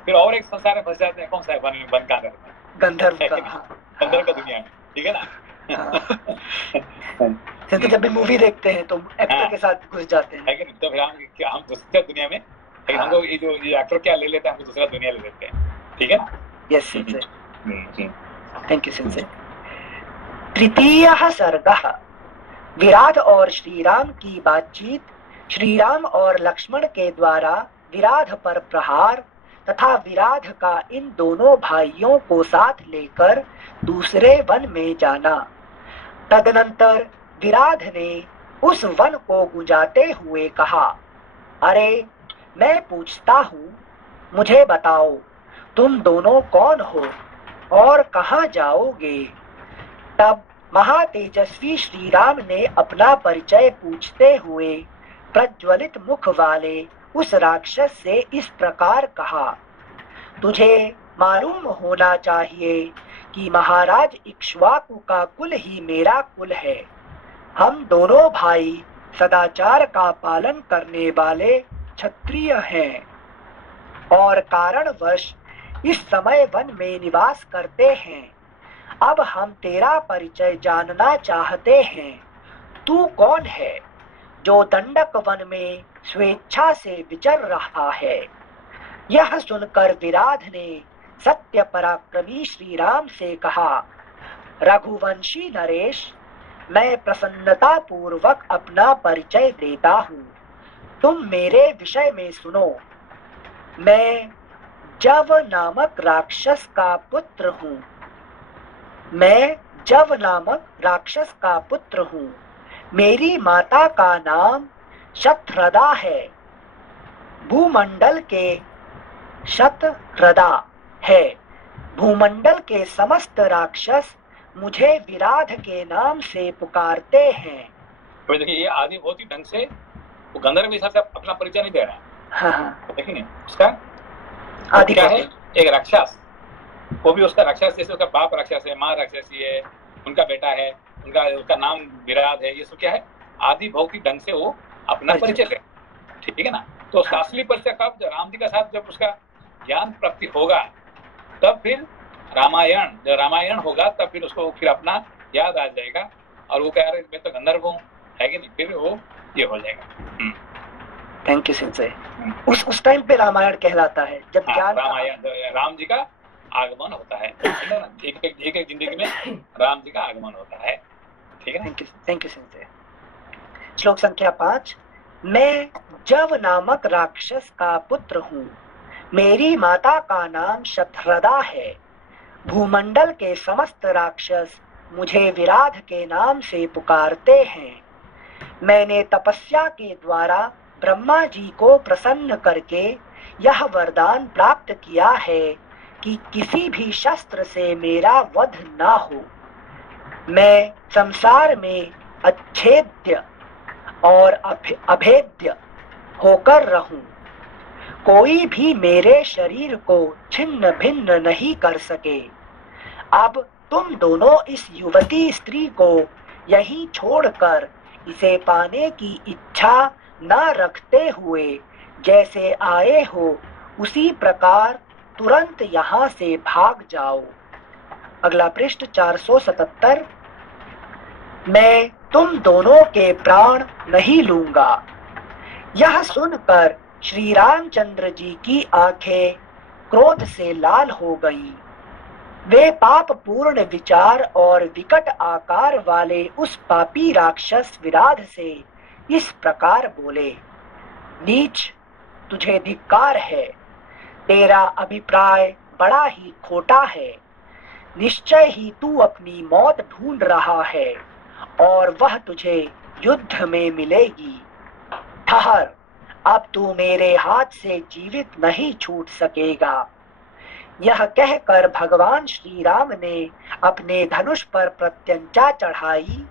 फिर और एक संसार में फंस जाते हैं। कौन सा है वन का अंदर, गंधर्व का दुनिया में, ठीक है ना। जैसे जब भी मूवी देखते हैं तो एक्टर के साथ घुस जाते हैं, है कि नहीं। तो फिर हम दूसरी दुनिया में, हमको ये एक्टर क्या ले लेते हैं, हमको दूसरा दुनिया ले लेते हैं, ठीक है ना। Yes sensei, thank you sensei. तृतीयः सर्गः विराध और श्रीराम की बातचीत। श्रीराम और लक्ष्मण के द्वारा विराध पर प्रहार तथा विराध का इन दोनों भाइयों को साथ लेकर दूसरे वन में जाना। तदनंतर विराध ने उस वन को गुंजाते हुए कहा, अरे मैं पूछता हूँ, मुझे बताओ तुम दोनों कौन हो और कहाँ जाओगे। तब महातेजस्वी श्रीराम ने अपना परिचय पूछते हुए प्रज्वलित मुख वाले उस राक्षस से इस प्रकार कहा, तुझे मालूम होना चाहिए कि महाराज इक्ष्वाकु का कुल ही मेरा कुल है। हम दोनों भाई सदाचार का पालन करने वाले क्षत्रिय हैं और कारणवश इस समय वन में निवास करते हैं। अब हम तेरा परिचय जानना चाहते हैं। तू कौन है जो दंडक वन में स्वेच्छा से विचर रहा है। यह सुनकर विराध ने सत्य पराक्रमी श्री राम से कहा, रघुवंशी नरेश, मैं प्रसन्नता पूर्वक अपना परिचय देता हूँ। तुम मेरे विषय में सुनो। मैं जव नामक राक्षस का पुत्र हूँ। मेरी माता का नाम शतरदा है। भूमंडल के समस्त राक्षस मुझे विराध के नाम से पुकारते हैं। तो देखिए, ये आदि बहुत ही ढंग से वो गंधर्व हिसाब से अपना परिचय नहीं दे रहा है। हाँ। देखिए उसका आदि क्या है, एक राक्षस, वो भी उसका राक्षस, जैसे उसका बाप राक्षस है, माँ राक्षसी है, उनका बेटा है, उनका नाम विराध है। ये सब क्या है, आदि भौतिक ढंग से वो अपना परिचय दे, ठीक है ना। तो उसका असली परिचय कब, जब राम जी का साथ जब उसका ज्ञान प्राप्ति होगा, तब फिर जब रामायण होगा, तब फिर उसको फिर अपना याद आ जाएगा और वो कह रहे मैं तो गंधर्व हूँ, है कि नहीं, फिर वो ये हो जाएगा। Thank you sensei. उस टाइम पे रामायण कहलाता है जब ज्ञान रामायण राम जी का आगमन होता है, एक जिंदगी में राम जी का आगमन होता है, ठीक है। Thank you sensei. श्लोक संख्या 5। मैं जव नामक राक्षस का पुत्र हूँ। मेरी माता का नाम शतह्रदा है। भूमंडल के समस्त राक्षस मुझे विराध के नाम से पुकारते हैं। मैंने तपस्या के द्वारा ब्रह्मा जी को प्रसन्न करके यह वरदान प्राप्त किया है कि किसी भी शस्त्र से मेरा वध ना हो। मैं संसार में अच्छेद्य और अभेद्य होकर रहूं। कोई भी मेरे शरीर को छिन्न भिन्न नहीं कर सके। अब तुम दोनों इस युवती स्त्री को यहीं छोड़कर इसे पाने की इच्छा न रखते हुए जैसे आए हो उसी प्रकार तुरंत यहाँ से भाग जाओ। अगला पृष्ठ 477। मैं तुम दोनों के प्राण नहीं लूंगा। यह सुनकर श्री रामचंद्र जी की आंखें क्रोध से लाल हो गईं। वे पाप पूर्ण विचार और विकट आकार वाले उस पापी राक्षस विराध से इस प्रकार बोले, नीच, तुझे धिक्कार है। तेरा अभिप्राय बड़ा ही खोटा है। निश्चय ही तू अपनी मौत ढूंढ रहा है और वह तुझे युद्ध में मिलेगी। ठहर, अब तू मेरे हाथ से जीवित नहीं छूट सकेगा। यह कहकर भगवान श्री राम ने अपने धनुष पर प्रत्यंचा चढ़ाई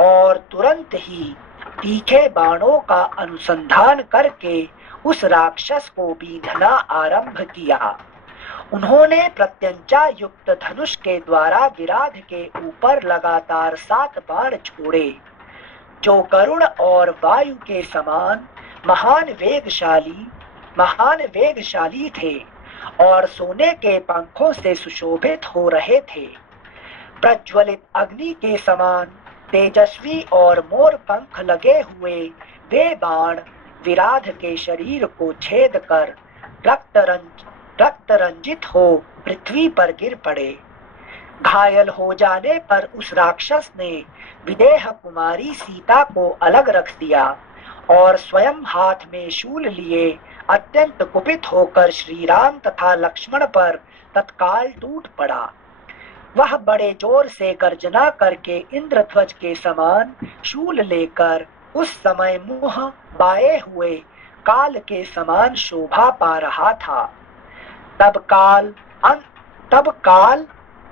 और तुरंत ही तीखे बाणों का अनुसंधान करके उस राक्षस को बीधना आरंभ किया। उन्होंने प्रत्यंचा युक्त धनुष के द्वारा विराध के ऊपर लगातार 7 बाण छोड़े, जो गरुड़ और वायु के समान महान वेगशाली थे और सोने के पंखों से सुशोभित हो रहे थे। प्रज्वलित अग्नि के समान तेजस्वी और मोर पंख लगे हुए वे बाण विराध के शरीर को छेद कर रक्त रंजित हो पृथ्वी पर गिर पड़े। घायल हो जाने पर उस राक्षस ने विदेह कुमारी सीता को अलग रख दिया और स्वयं हाथ में शूल लिए अत्यंत कुपित होकर श्री राम तथा लक्ष्मण पर तत्काल टूट पड़ा। वह बड़े जोर से गर्जना करके इंद्रध्वज के समान शूल लेकर उस समय मुंह बाए हुए काल के समान शोभा पा रहा था। तब काल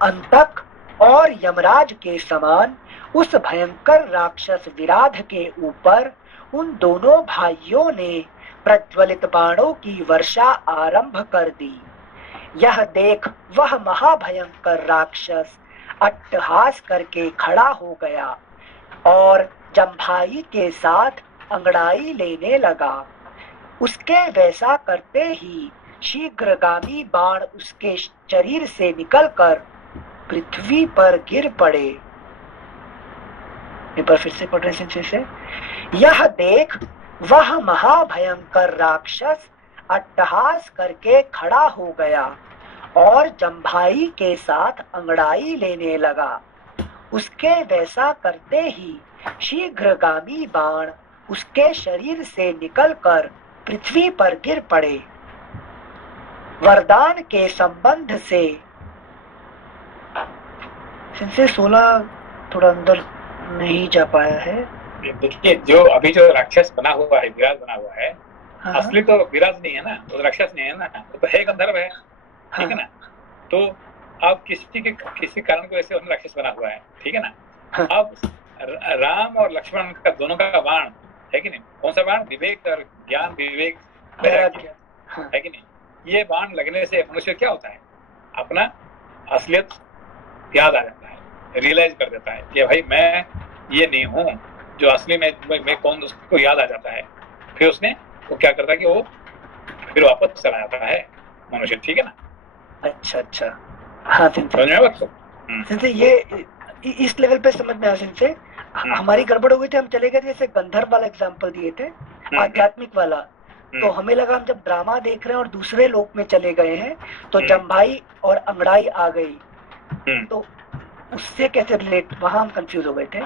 अंतक और यमराज के समान उस भयंकर राक्षस विराध के ऊपर उन दोनों भाइयों ने प्रज्वलित बाणों की वर्षा आरंभ कर दी। यह देख वह महाभयंकर राक्षस अट्टहास करके खड़ा हो गया और जम्भाई के साथ अंगड़ाई लेने लगा। उसके वैसा करते ही शीघ्रगामी बाण उसके शरीर से निकलकर पृथ्वी पर गिर पड़े। एक बार फिर से पढ़ रहे से। यह देख वह महाभयंकर राक्षस अट्टहास करके खड़ा हो गया और जम्भाई के साथ अंगड़ाई लेने लगा। उसके वैसा करते ही शीघ्रगामी बाण उसके शरीर से निकलकर पृथ्वी पर गिर पड़े। वरदान के संबंध से 16 थोड़ा अंदर नहीं जा पाया है। देखिए, जो अभी जो राक्षस बना हुआ है, विराज बना हुआ है, हाँ। असली तो विराज नहीं है ना, तो राक्षस नहीं है ना, तो है गंधर्व है, ठीक है ना। तो अब किसी कारण को ऐसे राक्षस बना हुआ है, ठीक है ना। हाँ। अब राम और लक्ष्मण का दोनों का बाण है कि नहीं, कौन सा बाण? विवेक और ज्ञान, विवेक वैराग्य, है कि नहीं। ये बाण लगने से मनुष्य क्या होता है, अपना असलियत याद आ जाता है, रियलाइज कर देता है कि भाई मैं ये नहीं हूँ जो असली में कौन, उसको याद आ जाता है। फिर उसने वो क्या करता है कि वो फिर वापस चला जाता है मनुष्य, ठीक है ना। अच्छा, हाँ समझ में बात को? सिंसे ये इस लेवल पे समझ में आया। सिंसे हमारी गड़बड़ हो गई थी, हम चले गए थे जैसे गंधर्व वाला एग्जाम्पल दिए थे, आध्यात्मिक वाला, तो हमें लगा हम जब ड्रामा देख रहे हैं और दूसरे लोक में चले गए हैं तो जम्भाई और अंगड़ाई आ गई, तो उससे कैसे रिलेट, वहां हम कंफ्यूज हो गए थे।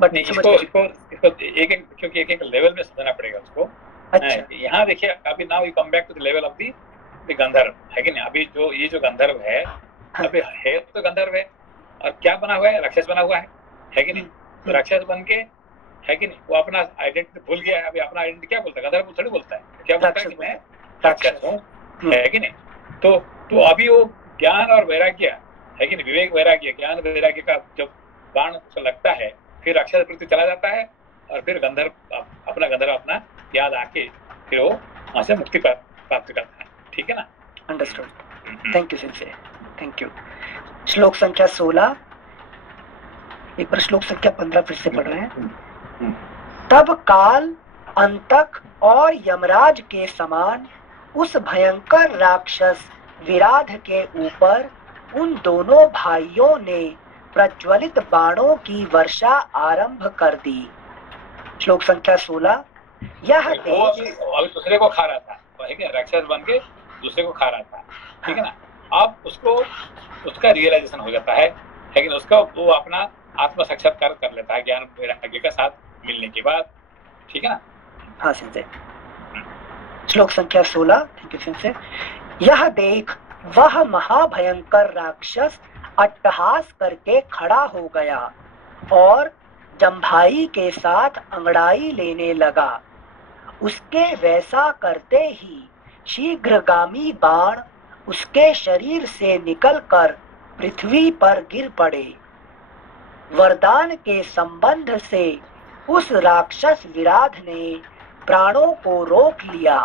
बट नहीं, इसको एक एक, क्योंकि एक एक लेवल में समझना पड़ेगा उसको। अच्छा, यहाँ देखिए, अभी now you come back to the level of the Gandharva, है कि नहीं? अभी जो ये जो गंधर्व है, अभी है तो गंधर्व है, और क्या बना हुआ है? राक्षस बना हुआ है कि नहीं? तो राक्षस बन के, है कि नहीं, वो अपना आइडेंटिटी भूल गया है। अभी अपना आइडेंटिटी क्या बोलता है? गंधर्व थोड़ी बोलता है, क्या बोलता है कि मैं राक्षस हूँ, है कि नहीं? तो अभी वो ज्ञान और वैराग्य, है कि नहीं, विवेक वैराग्य, ज्ञान वैराग्य का जब बाण उसको लगता है, फिर राक्षस प्रति चला जाता है, और फिर गंधर्व अपना याद आके फिर वो वहां से मुक्ति प्राप्त करता है। ठीक है ना? Understood, thank you sensei, thank you. श्लोक संख्या 16, एक बार श्लोक संख्या 15 फिर से पढ़ रहे हैं। तब काल, अंतक और यमराज के समान उस भयंकर राक्षस विराध के ऊपर उन दोनों भाइयों ने प्रज्वलित बाणों की वर्षा आरंभ कर दी। श्लोक संख्या 16, यह अभी दूसरे को खा रहा था, राक्षस बन के दूसरे को खा रहा था, ठीक है ना? अब उसका रियलाइजेशन हो जाता है, लेकिन उसका वो अपना आत्म साक्षात्कार कर लेता है ज्ञान वैराग्य का साथ मिलने के बाद। ठीक है ना? हाँ संजय। श्लोक संख्या 16, थैंक यू संजय। यह देख वह महाभयंकर राक्षस अट्टहास करके खड़ा हो गया और जम्भाई के साथ अंगड़ाई लेने लगा। उसके वैसा करते ही शीघ्रगामी बाण उसके शरीर से निकलकर पृथ्वी पर गिर पड़े। वरदान के संबंध से उस राक्षस विराध ने प्राणों को रोक लिया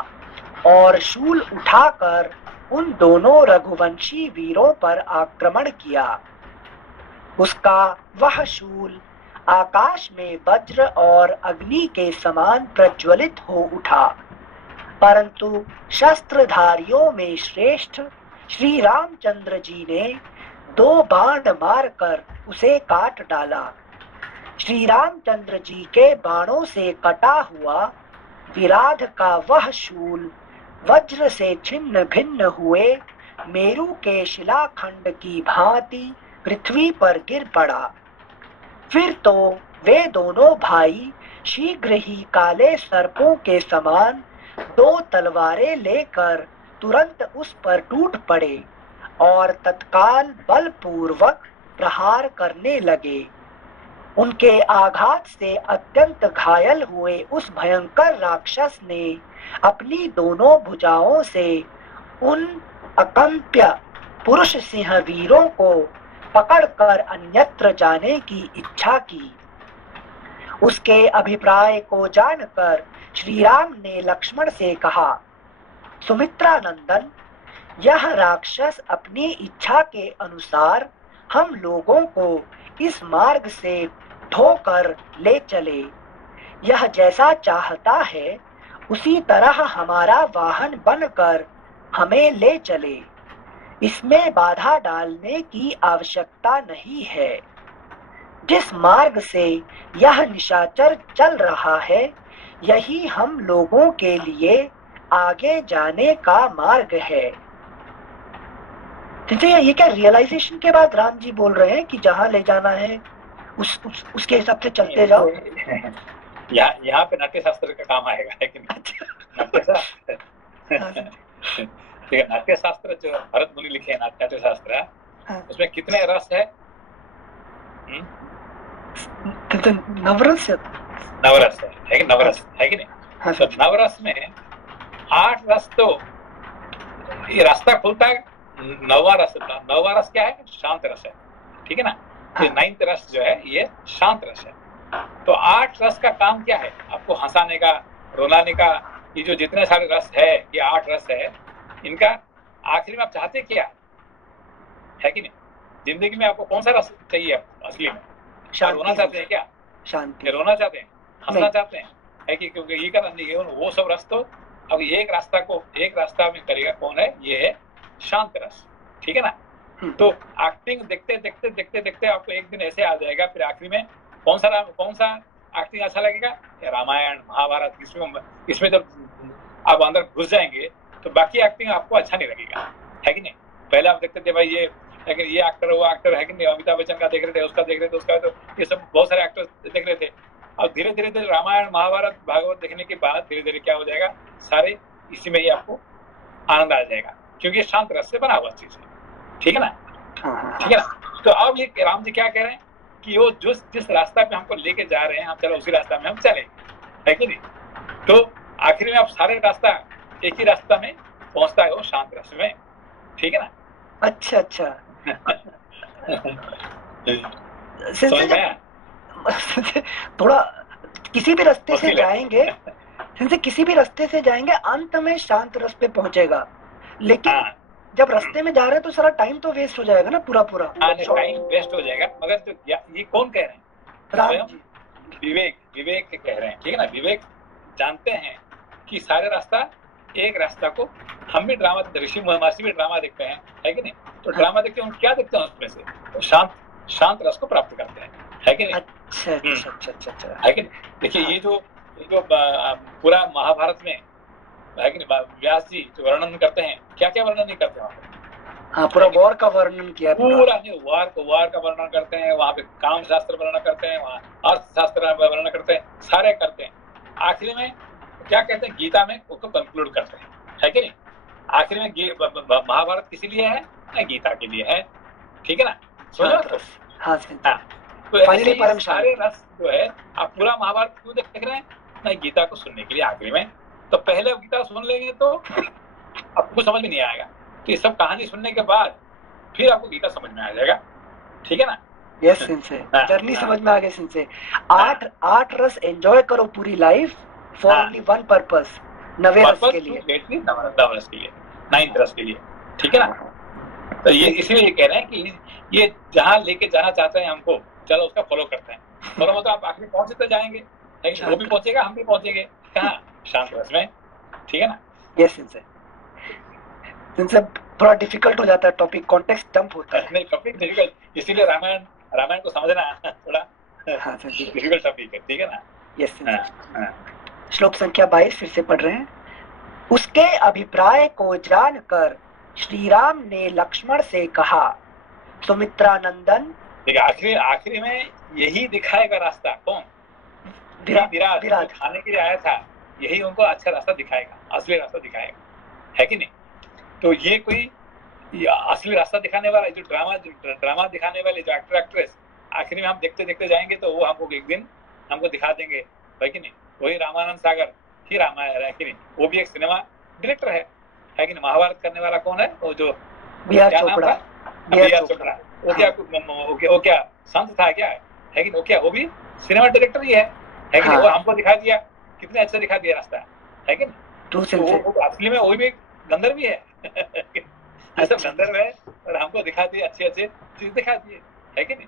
और शूल उठाकर उन दोनों रघुवंशी वीरों पर आक्रमण किया। उसका वह शूल आकाश में वज्र और अग्नि के समान प्रज्वलित हो उठा, परंतु शस्त्रधारियों में श्रेष्ठ श्री रामचंद्र जी ने 2 बाण मारकर उसे काट डाला। श्री रामचंद्र जी के बाणों से कटा हुआ विराध का वह शूल वज्र से छिन्न भिन्न हुए मेरु के शिलाखंड की भांति पृथ्वी पर गिर पड़ा। फिर तो वे दोनों भाई शीघ्र ही काले सर्पों के समान 2 तलवारें लेकर तुरंत उस पर टूट पड़े और तत्काल बलपूर्वक प्रहार करने लगे। उनके आघात से अत्यंत घायल हुए उस भयंकर राक्षस ने अपनी दोनों भुजाओं से उन अकंप्य पुरुष सिंह वीरों को पकड़कर अन्यत्र जाने की इच्छा की। उसके अभिप्राय को जानकर श्री राम ने लक्ष्मण से कहा, सुमित्रा नंदन, यह राक्षस अपनी इच्छा के अनुसार हम लोगों को इस मार्ग से ढोकर ले चले। यह जैसा चाहता है उसी तरह हमारा वाहन बनकर हमें ले चले। इसमें बाधा डालने की आवश्यकता नहीं है। जिस मार्ग से यह निशाचर चल रहा है, यही हम लोगों के लिए आगे जाने का मार्ग है। ये क्या रियलाइजेशन के बाद राम जी बोल रहे हैं कि जहाँ ले जाना है उसके हिसाब से चलते जाओ। यहाँ पे नाट्य शास्त्र का काम आएगा, लेकिन नाट्य शास्त्र जो भरत मुनि लिखे हैं, नाट्य शास्त्र, उसमें कितने रस है? नवरस है, नवरस है कि नहीं? तो नवरस में 8 रस, तो ये रास्ता खुलता है 9वां रस। 9वां रस क्या है? शांत रस है, ठीक है ना? तो 9th रस जो है ये शांत रस है। तो 8 रस का काम क्या है? आपको हंसाने का, रुलाने का, ये जो जितने सारे रस है, ये 8 रस है। इनका आखिरी में आप चाहते क्या है कि नहीं? जिंदगी में आपको कौन सा रस चाहिए असली में? रोना चाहते हैं क्या? शांति। रोना चाहते हैं, हंसना चाहते हैं, है कि क्योंकि ये करना नहीं है वो सब रस। तो अब एक रास्ता में करेगा कौन है? ये है शांत रस, ठीक है ना? तो एक्टिंग देखते आपको एक दिन ऐसे आ जाएगा, फिर आखिरी में कौन सा एक्टिंग अच्छा लगेगा? रामायण महाभारत। इसमें जब आप अंदर घुस जाएंगे तो बाकी एक्टिंग आपको अच्छा नहीं लगेगा, है कि नहीं? पहले आप देखते थे भाई ये, लेकिन ये एक्टर वो एक्टर है कि नहीं, अमिताभ बच्चन का देख रहे थे, उसका देख रहे थे, उसका, तो ये सब बहुत सारे एक्टर्स देख रहे थे, धीरे धीरे धीरे रामायण महाभारत भागवत देखने के बाद धीरे धीरे क्या हो जाएगा, सारे इसी में ही आपको आनंद आ जाएगा, क्योंकि ये शांत रस से बना हुआ चीज है। ठीक है ना, ठीक है ना। तो अब ये राम जी क्या कह रहे हैं कि वो जिस रास्ता पे हमको लेके जा रहे हैं, हम चलो उसी रास्ता में हम चले, है कि नहीं। तो आखिर में आप सारे रास्ता एक ही रास्ता में पहुंचता है, वो शांत रस में। ठीक है ना। अच्छा अच्छा थोड़ा किसी भी रास्ते से जाएंगे, किसी भी रास्ते से जाएंगे अंत में शांत रस पे पहुंचेगा, लेकिन जब रास्ते में जा रहे हैं तो सारा टाइम तो वेस्ट हो जाएगा ना, पूरा टाइम वेस्ट हो जाएगा। मगर तो ये कौन कह रहे हैं? राम जी। विवेक कह रहे हैं। ठीक है ना। विवेक जानते हैं कि सारे रास्ता एक रास्ता को, हम भी ड्रामा, ऋषि महर्षि भी ड्रामा देखते हैं, है कि नहीं। तो ड्रामा देखते हैं, क्या देखते हैं उसमें से, तो शांत रस को प्राप्त करते हैं, है कि नहीं। अच्छा है कि नहीं। देखिए ये जो पूरा महाभारत में, है कि नहीं, व्यास जी जो वर्णन करते हैं, क्या क्या वर्णन नहीं करते वहाँ पे। हाँ, पूरा वॉर का वर्णन किया, पूरा नहीं, वार का वर्णन करते हैं, वहाँ पे काम शास्त्र वर्णन करते हैं, वहाँ अर्थशास्त्र वर्णन करते हैं, सारे करते हैं। आखिरी में क्या कहते हैं, गीता में उसको कंक्लूड करते हैं, है कि नहीं। आखिर में महाभारत किसी लिए है? गीता के लिए है। ठीक है ना। हाँ, तो ऐसे सारे रस जो है, आप पूरा महाभारत क्यों देख रहे हैं? नहीं, गीता को सुनने के लिए आखिरी में। तो पहले गीता सुन लेंगे तो आपको समझ में नहीं आएगा, तो ये सब कहानी सुनने के बाद फिर आपको गीता समझ में आ जाएगा। ठीक है ना। यस सिंसे, जर्नी समझ में आ गई सिंसे। 8 रस एंजॉय करो पूरी life, for only one purpose, 9वें रस के लिए, 9 रस के लिए, 9th रस के लिए। ठीक है ना। तो ये इसलिए कह रहे हैं कि ये जहाँ लेके जाना चाहते हैं हमको, चलो उसका फॉलो करते हैं। फॉलो मतलब आप आखिर पहुंचते जाएंगे, लेकिन वो भी पहुंचेगा, हम भी पहुंचेंगे कहाँ? शांत रस में। ठीक है ना। यस सिंसे थोड़ा डिफिकल्ट हो जाता है टॉपिक, कॉन्टेक्स्ट डंप होता है। नहीं, टॉपिक डिफिकल्ट, इसीलिए रामायण को समझना थोड़ा डिफिकल्ट टॉपिक है। ठीक है ना। यस सिंसे। श्लोक संख्या 22 फिर से पढ़ रहे हैं। उसके अभिप्राय को जानकर श्री राम ने लक्ष्मण से कहा, सुमित्रानंदन। देखिए आखिरी में यही दिखाएगा रास्ता। कौन? विराट खाने के लिए आया था, यही उनको अच्छा रास्ता दिखाएगा, असली रास्ता दिखाएगा, है कि नहीं। तो ये कोई असली रास्ता दिखाने वाला, जो ड्रामा दिखाने वाले जो एक्टर एक्ट्रेस आखिरी में हम देखते देखते जाएंगे तो वो हमको एक दिन हमको दिखा देंगे, है कि नहीं। वही रामानंद सागर ही रामायण है कि नहीं। वो भी एक सिनेमा डायरेक्टर है कि नहीं। महाभारत करने वाला कौन है? वो जो बी.आर. चोपड़ा। वो क्या संत था क्या, है कि नहीं। वो भी सिनेमा डायरेक्टर ही है कि नहीं। वो हमको दिखा दिया, कितने अच्छा दिखा दिया रास्ता, है कि नहीं। वो असली में वही भी गंधर्व भी है सब गंधर्व है, और हमको दिखा दिए अच्छे चीज दिखा दिए, है कि नहीं।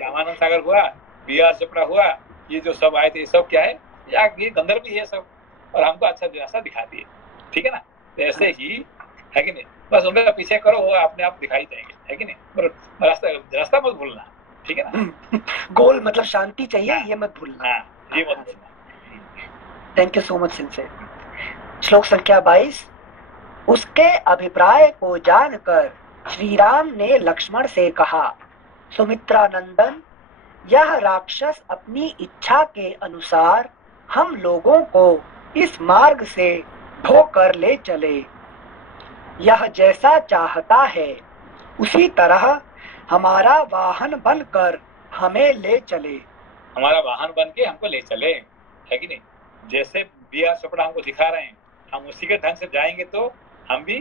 रामानंद सागर हुआ, बी.आर. चोपड़ा हुआ, ये जो सब आए थे, ये सब क्या है, ये गंधर्व भी है सब, और हमको अच्छा रास्ता दिखा दिए। ठीक है ना। तो ऐसे ही, है कि नहीं, बस उनका पीछे करो, वो अपने आप दिखाई देंगे, है कि नहीं। पर रास्ता मत भूलना। ठीक है ना। गोल मतलब शांति चाहिए, ये मत भूलना। ये मत भूलना। Thank you so much sensei. श्लोक संख्या 22। उसके अभिप्राय को जानकर श्री राम ने लक्ष्मण से कहा, सुमित्रानंदन, यह राक्षस अपनी इच्छा के अनुसार हम लोगों को इस मार्ग से ढोकर ले चले। यह जैसा चाहता है उसी तरह हमारा वाहन बनकर हमें ले चले। हमारा वाहन बन के हमको ले चले, है कि नहीं। जैसे बी.आर. चोपड़ा हमको दिखा रहे हैं, हम उसी के ढंग से जाएंगे तो हम भी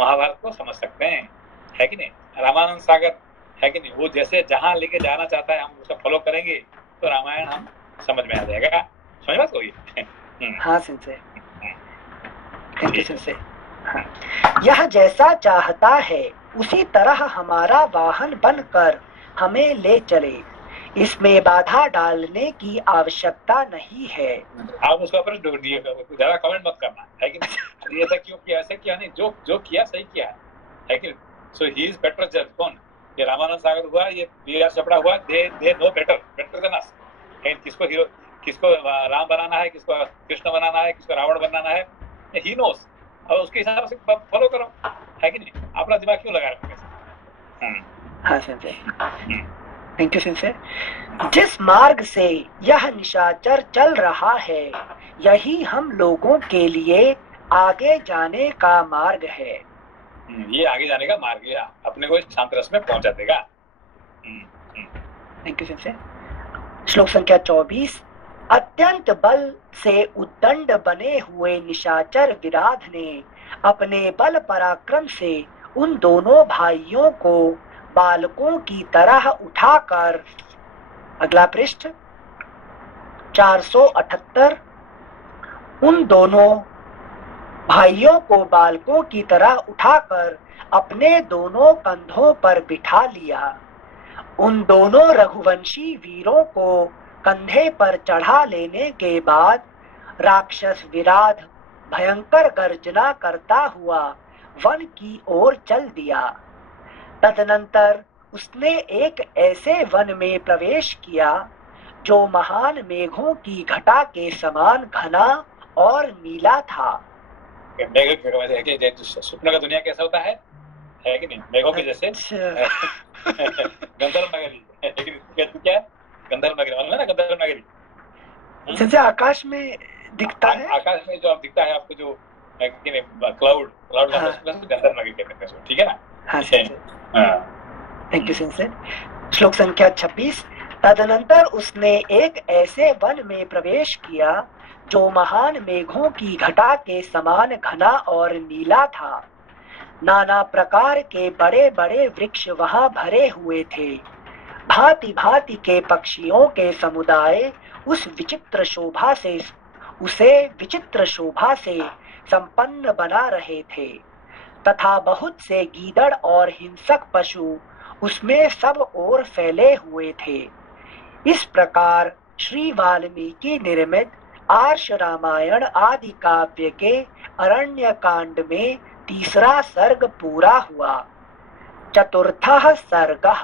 महाभारत को समझ सकते हैं, है कि नहीं। रामानंद सागर, है कि नहीं, वो जैसे जहाँ लेके जाना चाहता है हम उसका फॉलो करेंगे तो रामायण हम समझ में आ जाएगा। समझ बात होगी। हाँ सिंसे, थैंक यू सिंसे। यह जैसा चाहता है उसी तरह हमारा वाहन बनकर हमें ले चले, इसमें बाधा डालने की आवश्यकता नहीं है। आप उसका ऊपर ज्यादा कमेंट मत करना, है कि नहीं। ऐसा क्यों किया, ऐसा किया नहीं, जो किया सही किया है कि। सो ही इज बेटर जज। कौन? ये रामानंद सागर हुआ, ये बी.आर. चोपड़ा हुआ, they know better than us. किसको राम बनाना है, किसको कृष्ण बनाना है, किसको रावण बनाना है, ही नोस। और उसके हिसाब से फॉलो करो, है कि नहीं। अपना दिमाग क्यों लगा रहे हो? हाँ सिंसे, थैंक यू सिंसे। जिस मार्ग से यह निशाचर चल रहा है यही हम लोगों के लिए आगे जाने का मार्ग है। ये आगे जाने का मार्ग है, अपने को शांत रस में पहुंचा देगा। Thank you sir. श्लोक संख्या 24। अत्यंत बल से उद्दंड बने हुए निशाचर विराध ने अपने बल पराक्रम से उन दोनों भाइयों को बालकों की तरह उठाकर, अगला पृष्ठ 478, उन दोनों भाइयों को बालकों की तरह उठाकर अपने दोनों कंधों पर बिठा लिया। उन दोनों रघुवंशी वीरों को कंधे पर चढ़ा लेने के बाद राक्षस विराध भयंकर गर्जना करता हुआ वन की ओर चल दिया। तदनंतर उसने एक ऐसे वन में प्रवेश किया जो महान मेघों की घटा के समान घना और नीला था। स्वप्न का दुनिया कैसा होता है कि नहीं, मेघों के जैसे। गंधर्व नगरी क्या है? गंधर्व नगरी मालूम है ना, गंधर्व नगरी जैसे आकाश में दिखता है, आकाश में जो दिखता है आपको, जो क्लाउड गंधर्व नगरी कहते हैं, ठीक है ना। Thank you sir. श्लोक संख्या 26। तदनंतर उसने एक ऐसे वन में प्रवेश किया जो महान मेघों की घटा के समान घना और नीला था। नाना प्रकार के बड़े बड़े वृक्ष वहां भरे हुए थे। भांति भांति के पक्षियों के समुदाय उसे विचित्र शोभा से संपन्न बना रहे थे तथा बहुत से गीदड़ और हिंसक पशु उसमें सब ओर फैले हुए थे। इस प्रकार श्री वाल्मीकि निर्मित आर्ष रामायण आदि काव्य के अरण्य कांड में तीसरा सर्ग पूरा हुआ। चतुर्थः सर्गः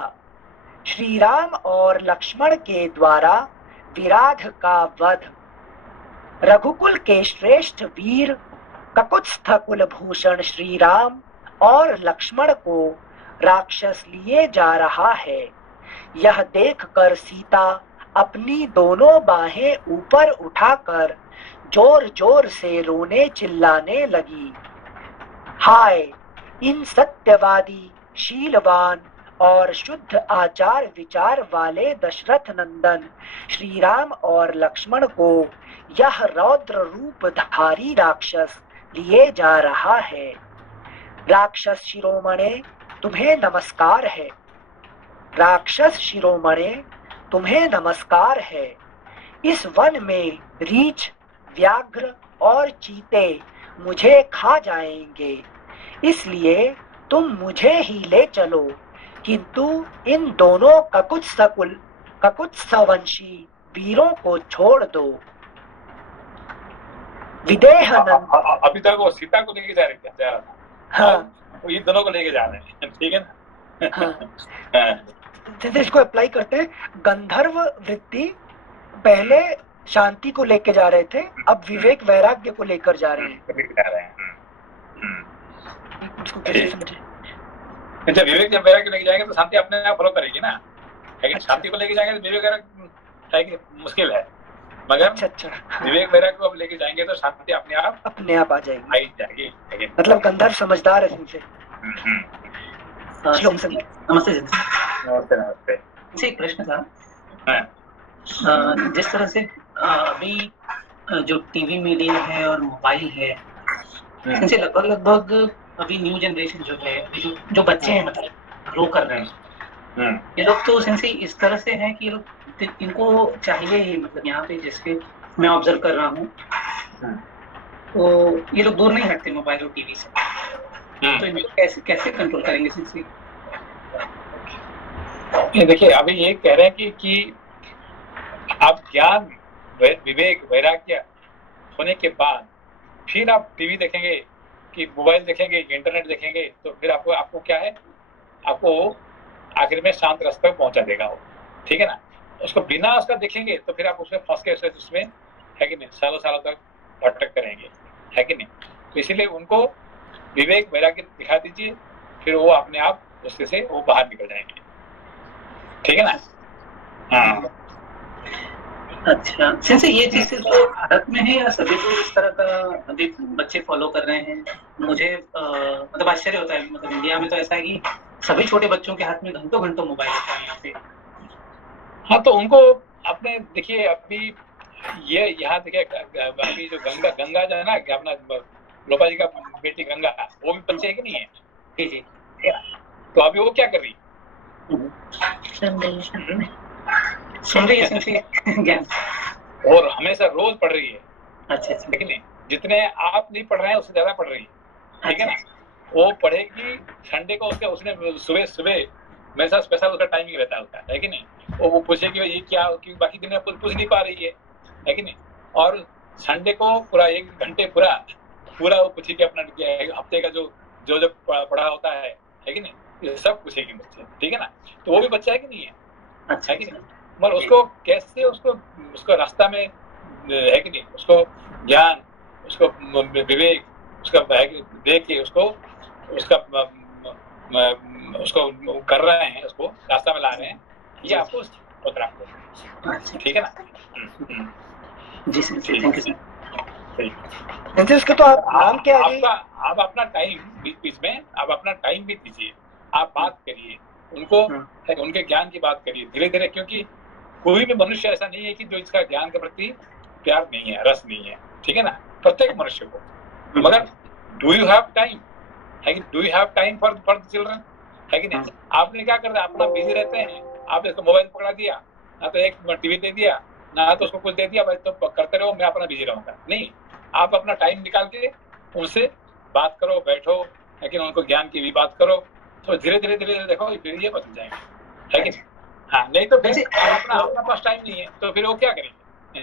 श्री राम और लक्ष्मण के द्वारा विराध का वध। रघुकुल के श्रेष्ठ वीर ककुत्स्थ कुलभूषण श्री राम और लक्ष्मण को राक्षस लिए जा रहा है। यह देखकर सीता अपनी दोनों बाहें ऊपर उठाकर जोर जोर से रोने चिल्लाने लगी। हाय, इन सत्यवादी, शीलवान और शुद्ध आचार विचार वाले दशरथ नंदन श्री राम और लक्ष्मण को यह रौद्र रूपधारी राक्षस लिए जा रहा है। राक्षस शिरोमणे तुम्हें नमस्कार है। राक्षस शिरोमणे तुम्हें नमस्कार है। इस वन में रीछ, व्याघ्र और चीते मुझे खा जाएंगे, इसलिए तुम मुझे ही ले चलो, किंतु इन दोनों ककुत्स्थवंशी वीरों को छोड़ दो। विदेहनंद अभी तक वो सीता को लेके जा रहा था। हाँ, वो इन दोनों को लेके जा रहे हैं, ठीक है ना। हाँ। जैसे इसको अप्लाई करते हैं, गंधर्व वृत्ति पहले शांति को लेके जा रहे थे, अब विवेक वैराग्य को लेकर जा रहे हैं। इसको कैसे समझे? अच्छा, विवेक जब वैराग्य लेके जाएंगे तो शांति अपने आप फॉलो करेगी ना, लेकिन शांति को लेके जाएंगे तो विवेक वैराग्य मुश्किल है, मगर अच्छा विवेक वैराग्य को अब लेके जाएंगे तो शांति अपने आप आ जाएगी। मतलब गंधर्व समझदार है इनसे। नमस्ते नमस्ते। एक प्रश्न था, जिस तरह से अभी जो टीवी मीडिया है और मोबाइल है, इनसे लगभग अभी न्यू जनरेशन जो है, जो बच्चे हैं मतलब ग्रो कर रहे हैं, ये लोग तो सेंसी इस तरह से हैं कि इनको चाहिए ही, मतलब यहाँ पे जिसके मैं ऑब्जर्व कर रहा हूँ, तो ये लोग दूर नहीं हटते मोबाइल और टीवी से। तो इनको कैसे कंट्रोल करेंगे सेंसी? देखिए, अभी ये कह रहे हैं कि आप ज्ञान, विवेक, वैराग्य होने के बाद फिर आप टीवी देखेंगे कि मोबाइल देखेंगे कि इंटरनेट देखेंगे, तो फिर आपको क्या है, आपको आखिर में शांत रास्ते पर पहुंचा देगा वो, ठीक है ना। उसको बिना उसका देखेंगे तो फिर आप उसमें फंस के उसमें है कि नहीं, सालों सालों तक भटक करेंगे, है कि नहीं। तो इसीलिए उनको विवेक वैराग्य दिखा दीजिए, फिर वो अपने आप उससे से वो बाहर निकल जाएंगे, ठीक है ना। हाँ, अच्छा सेंसे, ये चीज सिर्फ भारत में है या सभी लोग इस तरह का अभी बच्चे फॉलो कर रहे हैं? मुझे मतलब आश्चर्य होता है, मतलब इंडिया में तो ऐसा है कि सभी छोटे बच्चों के हाथ में घंटों घंटों मोबाइल होता है यहाँ पे। हाँ, तो उनको अपने देखिए, अभी ये यहाँ देखिए, अभी जो गंगा जो है ना, अपना लोपा जी का बेटी गंगा, वो भी बच्चे है कि नहीं है? जी जी। तो अभी वो क्या कर रही? सुन रही है ज्ञान, और हमेशा रोज पढ़ रही है। अच्छा, लेकिन नहीं, जितने आप नहीं पढ़ रहे हैं उससे ज्यादा पढ़ रही है, ठीक है ना? वो पढ़ेगी संडे को, उसने सुबह सुबह मेरे साथ स्पेशल उसका टाइमिंग रहता है उसका, है कि नहीं? वो पूछेगी ये क्या, क्योंकि बाकी दिन में पूछ नहीं पा रही है कि नहीं? और संडे को पूरा 1 घंटे पूरा वो पूछेगी अपना हफ्ते का जो पढ़ा होता है कि नहीं? ये सब पूछेगी मुझसे, ठीक है ना? तो वो भी बच्चा है कि नहीं है? अच्छा, है कि नहीं? मगर उसको कैसे उसको रास्ता में, है कि नहीं, उसको ज्ञान, उसको विवेक, उसका देख के उसको कर रहे हैं, उसको रास्ता में ला रहे हैं, ये आपको पता है, ठीक है ना? जी सर, थैंक यू सर। उसके तो आप नाम क्या है? आप अपना टाइम बीच में आप अपना टाइम भी दीजिए, आप बात करिए उनको, उनके ज्ञान की बात करिए धीरे धीरे, क्योंकि कोई भी मनुष्य ऐसा नहीं है कि जो इसका ज्ञान के प्रति प्यार नहीं है, रस नहीं है, ठीक है ना? प्रत्येक मनुष्य को, मगर डू यू हैव टाइम, है कि do you have time for the children, है कि नहीं? आपने क्या करते हैं, अपना बिजी रहते हैं, आपने इसको मोबाइल पकड़ा दिया, ना तो एक टीवी दे दिया, ना तो उसको कुछ दे दिया, भाई तो करते रहो, मैं अपना बिजी रहूंगा। नहीं, आप अपना टाइम निकाल के उनसे बात करो, बैठो, लेकिन उनको ज्ञान की भी बात करो, तो धीरे धीरे देखो फिर ये बदल जाएंगे, है कि नहीं? हाँ, नहीं तो फिर अपना पास टाइम नहीं है तो फिर वो क्या करेंगे,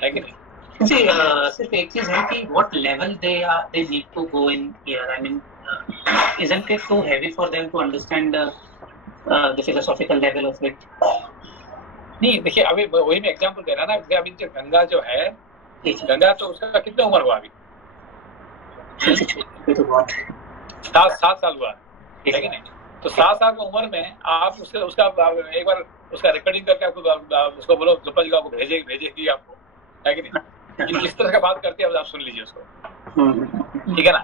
है कि नहीं? जी, सिर्फ एक चीज है कि what level they need to go in here. I mean, isn't it too heavy for them to understand the philosophical level of it? नहीं, देखिए अभी वही मैं एग्जांपल दे रहा ना, अभी जो गंगा जो है, गंगा तो उसका कितना उम्र हुआ अभी? 7 साल हुआ, है कि नहीं? तो 7 साल की उम्र में आप उसका एक बार उसका रिकॉर्डिंग करके आपको उसको बोलो लोपा जी को आपको भेजेगी आपको, है कि नहीं? किस तरह का बात करती है आप सुन लीजिए उसको, ठीक है ना?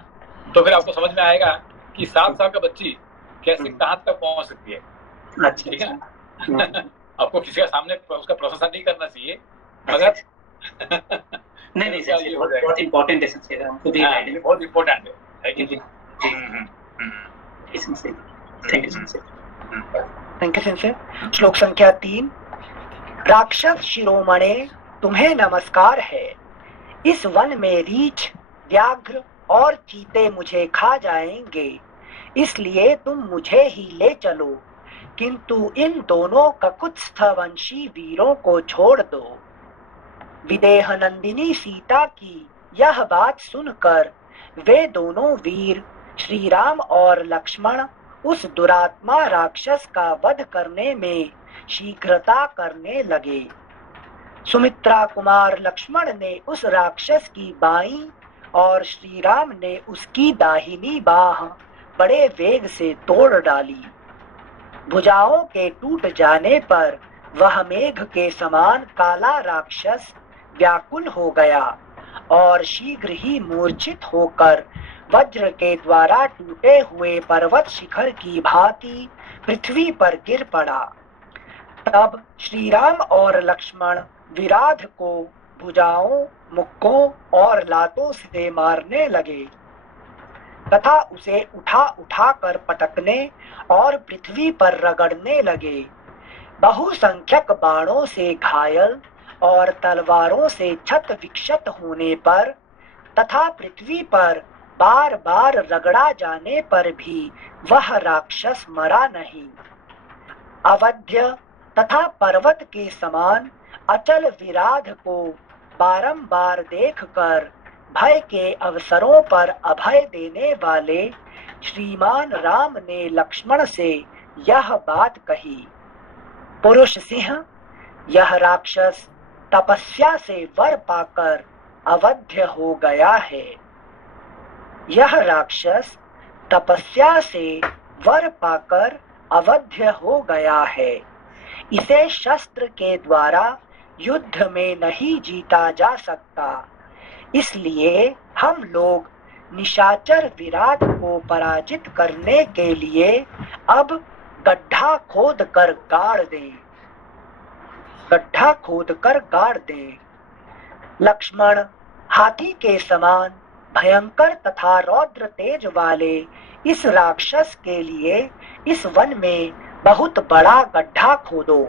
तो फिर आपको समझ में आएगा कि 7 साल का बच्ची कैसे कहाँ तक पहुंच सकती है, ठीक है ना? आपको किसी के सामने उसका प्रोसेसर नहीं करना चाहिए, मगर नहीं सर, बहुत इम्पोर्टेंट है सर, बहुत इम्पोर्टेंट है कि नहीं? Thank you sir. श्लोक संख्या 3। राक्षस शिरोमणे तुम्हें नमस्कार है। इस वन में रीछ, व्याघ्र और चीते मुझे खा जाएंगे, इसलिए तुम मुझे ही ले चलो, किंतु इन दोनों ककुत्स्थवंशी वीरों को छोड़ दो। विदेह नंदिनी सीता की यह बात सुनकर वे दोनों वीर श्री राम और लक्ष्मण उस दुरात्मा राक्षस का वध करने में शीघ्रता करने लगे। सुमित्रा कुमार लक्ष्मण ने उस राक्षस की बाईं और श्री राम ने उसकी दाहिनी बाह बड़े वेग से तोड़ डाली। भुजाओं के टूट जाने पर वह मेघ के समान काला राक्षस व्याकुल हो गया और शीघ्र ही मूर्छित होकर वज्र के द्वारा टूटे हुए पर्वत शिखर की भांति पृथ्वी पर गिर पड़ा। तब श्री राम और लक्ष्मण विराध को भुजाओं, मुक्कों और लातों से मारने लगे तथा उसे उठा कर पटकने और पृथ्वी पर रगड़ने लगे। बहुसंख्यक बाणों से घायल और तलवारों से क्षत विक्षत होने पर तथा पृथ्वी पर बार बार रगड़ा जाने पर भी वह राक्षस मरा नहीं। अवध्य तथा पर्वत के समान अचल विराध को बारंबार देखकर भय के अवसरों पर अभय देने वाले श्रीमान राम ने लक्ष्मण से यह बात कही। पुरुष सिंह, यह राक्षस तपस्या से वर पाकर अवध्य हो गया है। यह राक्षस तपस्या से वर पाकर अवध्य हो गया है। इसे शस्त्र के द्वारा युद्ध में नहीं जीता जा सकता। इसलिए हम लोग निशाचर विराट को पराजित करने के लिए अब गड्ढा खोद कर गाड़ दें, गड्ढा खोद कर गाड़ दें। लक्ष्मण हाथी के समान भयंकर तथा रौद्र तेज वाले इस राक्षस के लिए इस वन में बहुत बड़ा गड्ढा खोदो।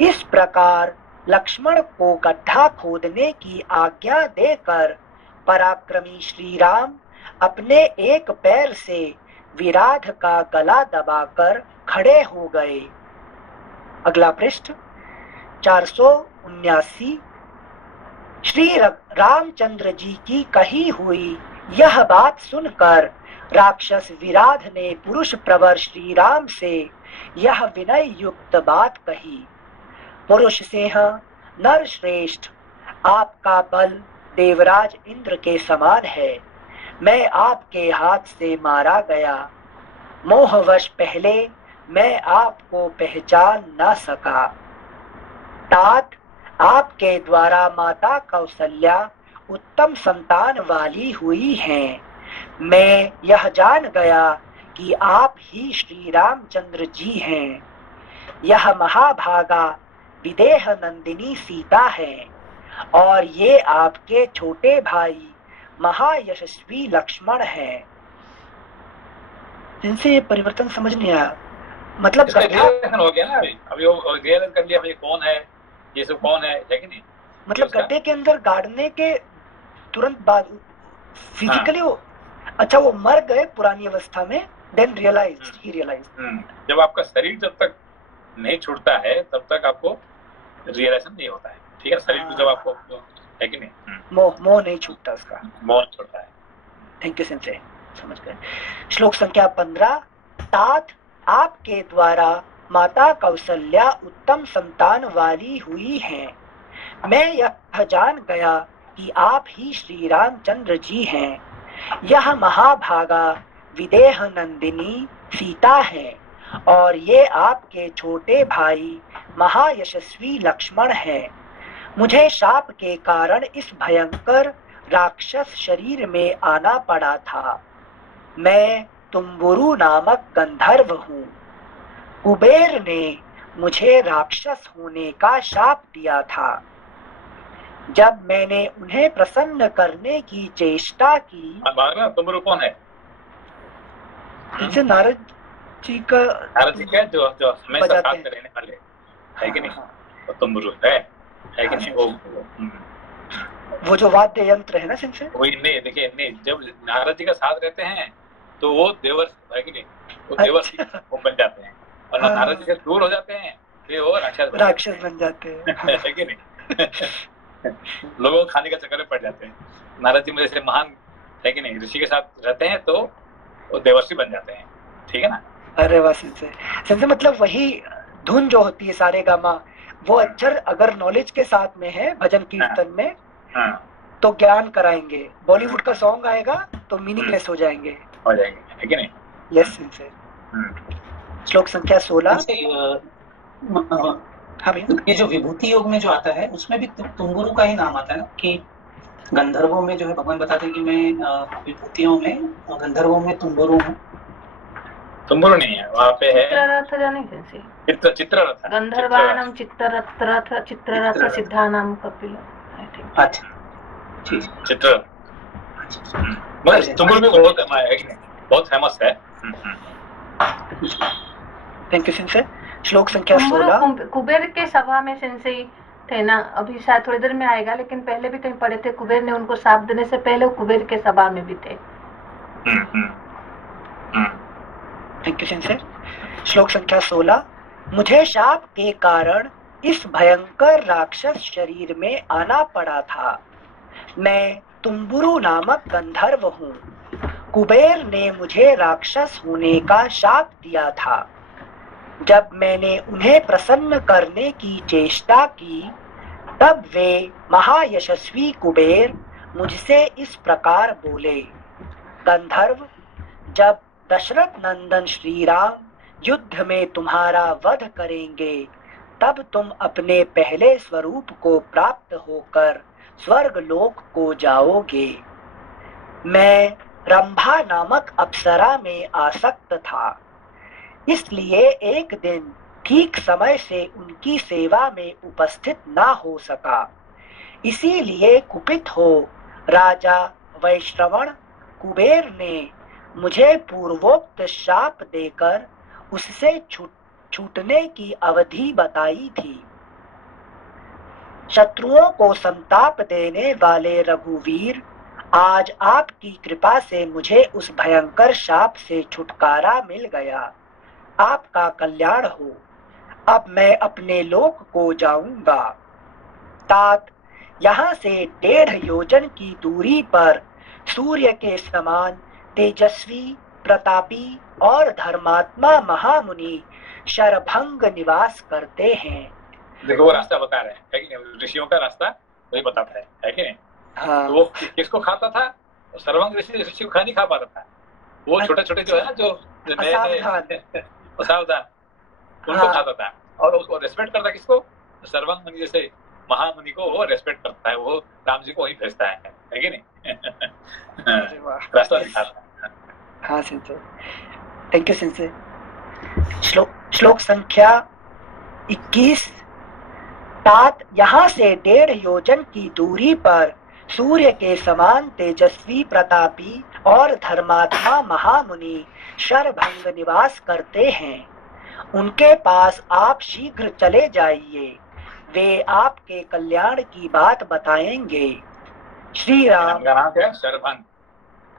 इस प्रकार लक्ष्मण को गड्ढा खोदने की आज्ञा देकर पराक्रमी श्री राम अपने एक पैर से विराध का गला दबाकर खड़े हो गए। अगला पृष्ठ 479। श्री रामचंद्र जी की कही हुई यह बात सुनकर राक्षस विराध ने पुरुष प्रवर श्री राम से यह विनय युक्त बात कही। पुरुष सिंह नर श्रेष्ठ, आपका बल देवराज इंद्र के समान है। मैं आपके हाथ से मारा गया, मोहवश पहले मैं आपको पहचान न सका। तात आपके द्वारा माता कौशल्या उत्तम संतान वाली हुई हैं। मैं यह जान गया कि आप ही श्री रामचंद्र जी हैं। यह महाभागा विदेह नंदिनी सीता है और ये आपके छोटे भाई महायशस्वी लक्ष्मण है। इनसे ये परिवर्तन समझ नहीं आया, मतलब हो गया ना अभी वो रियलाइज कर लिया भाई कौन है, ये सब कौन है कि नहीं। मतलब गड्ढे के अंदर गाड़ने के तुरंत बाद फिजिकली वो अच्छा वो मर गए पुरानी अवस्था में, देन ही रियलाइज्ड। जब आपका शरीर जब तक नहीं छूटता है तब तक आपको रियलाइजेशन नहीं होता है, ठीक है। शरीर जब आपको है कि नहीं, मोह नहीं छूटता, उसका मोह छूटता है। थैंक यू सिंसे, समझ गए। श्लोक संख्या 15। तात आपके द्वारा माता कौशल्या उत्तम संतान वाली हुई हैं। मैं यह जान गया कि आप ही श्री रामचंद्र जी हैं। यह महाभागा विदेह नंदिनी सीता है और ये आपके छोटे भाई महायशस्वी लक्ष्मण हैं। मुझे शाप के कारण इस भयंकर राक्षस शरीर में आना पड़ा था। मैं तुम्बुरु नामक गंधर्व हूँ। कुबेर ने मुझे राक्षस होने का शाप दिया था। जब मैंने उन्हें प्रसन्न करने की चेष्टा की। तुम्बुरु कौन है? इनसे नारद जी का जो हमेशा साथ में रहने वाले है कि नहीं, वो तुम्बुरु है कि नहीं। वो जो वाद्य यंत्र है ना सिंसे, वही नहीं। देखिए नहीं, जब नारद जी का साथ रहते हैं तो वो देवर है कि नहीं, वो देवर वो बन जाते हैं, और नारद जी से दूर हो जाते हैं फिर वो राक्षस बन जाते हैं है कि नहीं। लोगों को खाने का चक्कर में पड़ जाते हैं। नारद जी में जैसे महान है कि नहीं ऋषि के साथ रहते हैं तो वो देवर्षि बन जाते हैं, ठीक है ना। अरे वाह सिंसे मतलब वही धुन जो होती है सारे गामा, वो अक्षर अगर नॉलेज के साथ में है भजन कीर्तन में तो ज्ञान कराएंगे। बॉलीवुड का सॉन्ग आएगा तो मीनिंगलेस हो जाएंगे है कि नहीं। यस सिंसे। श्लोक संख्या 16। हाँ भैया, ये जो विभूति योग में जो आता है उसमें भी तुम्बुरु का ही नाम आता है ना, कि गंधर्वों में जो है भगवान बताते हैं कि मैं विभूतियों में गंधर्वों में तुम्बुरु हूँ। तुम्बुरु नहीं है, वहाँ पे है चित्ररथ जाने कैसे चित्ररथ गंधर्वानाम चित्ररथ सिद्धानाम कपिल। अच्छा ठीक, चित्र तुम्बुरु भी बहुत फेमस है। Thank you sensei. श्लोक संख्या 16। कुबेर के सभा में सिंसे थे ना, अभी शायद थोड़ी देर में आएगा, लेकिन पहले भी कहीं पढ़े थे कुबेर ने उनको शाप देने से पहले वो कुबेर के सभा में भी थे। Thank you sensei. श्लोक संख्या 16। मुझे शाप के कारण इस भयंकर राक्षस शरीर में आना पड़ा था। मैं तुम्बुरु नामक गंधर्व हूँ। कुबेर ने मुझे राक्षस होने का शाप दिया था। जब मैंने उन्हें प्रसन्न करने की चेष्टा की तब वे महायशस्वी कुबेर मुझसे इस प्रकार बोले। गंधर्व, जब दशरथ नंदन श्री राम युद्ध में तुम्हारा वध करेंगे तब तुम अपने पहले स्वरूप को प्राप्त होकर स्वर्ग लोक को जाओगे। मैं रंभा नामक अप्सरा में आसक्त था, इसलिए एक दिन ठीक समय से उनकी सेवा में उपस्थित ना हो सका। इसीलिए कुपित हो राजा वैश्रवण कुबेर ने मुझे पूर्वोक्त शाप देकर उससे छूटने की अवधि बताई थी। शत्रुओं को संताप देने वाले रघुवीर, आज आपकी कृपा से मुझे उस भयंकर शाप से छुटकारा मिल गया। आपका कल्याण हो। अब मैं अपने लोक को जाऊंगा। तात, यहाँ से 1.5 योजन की दूरी पर सूर्य के समान तेजस्वी, प्रतापी और धर्मात्मा महामुनि शरभंग निवास करते हैं। देखो वो रास्ता बता रहे हैं, है कि नहीं? ऋषियों का रास्ता वही बताता है कि नहीं? हाँ। तो वो किसको खाता था? सर्वंग ऋषि को नहीं खा पाता था। वो छोटे छोटे जो है ना, जो असावधान, उनको खाता था। और उसको रेस्पेक्ट करता किसको? सर्वंग मुनि जैसे महामुनि को वो रेस्पेक्ट करता है। वो राम जी को वही भेजता है कि नहीं? रास्ता दिखाता है। हाँ सिंसे, थैंक यू सिंसे। श्लोक संख्या 21। तात, यहाँ से 1.5 योजन की दूरी पर सूर्य के समान तेजस्वी, प्रतापी और धर्मात्मा महामुनि शरभंग निवास करते हैं। उनके पास आप शीघ्र चले जाइए, वे आपके कल्याण की बात बताएंगे। श्री राम का नाम क्या है? शरभंग,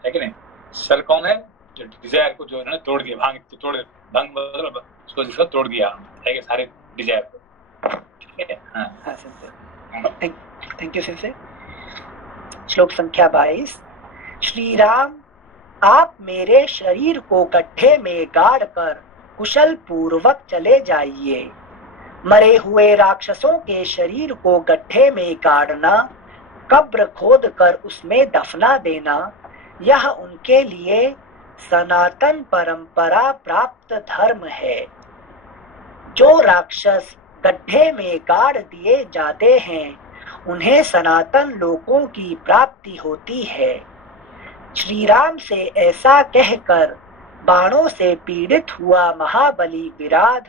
है कि नहीं? शर कौन है? जो डिजायर को जो है तोड़ दिया, भांग तो तोड़, भंग मतलब उसको जिसका तोड़ दिया है कि सारे डिजायर को। ठीक है? हाँ सिंसे, थैंक यू सिंसे। श्लोक संख्या 22। श्री राम, आप मेरे शरीर को गड्ढे में गाड़कर कुशल पूर्वक चले जाइए। मरे हुए राक्षसों के शरीर को गड्ढे में गाड़ना, कब्र खोद कर उसमें दफना देना, यह उनके लिए सनातन परंपरा प्राप्त धर्म है। जो राक्षस गड्ढे में गाड़ दिए जाते हैं, उन्हें सनातन लोकों की प्राप्ति होती है। श्री राम से ऐसा कहकर बाणों से पीड़ित हुआ महाबली विराध,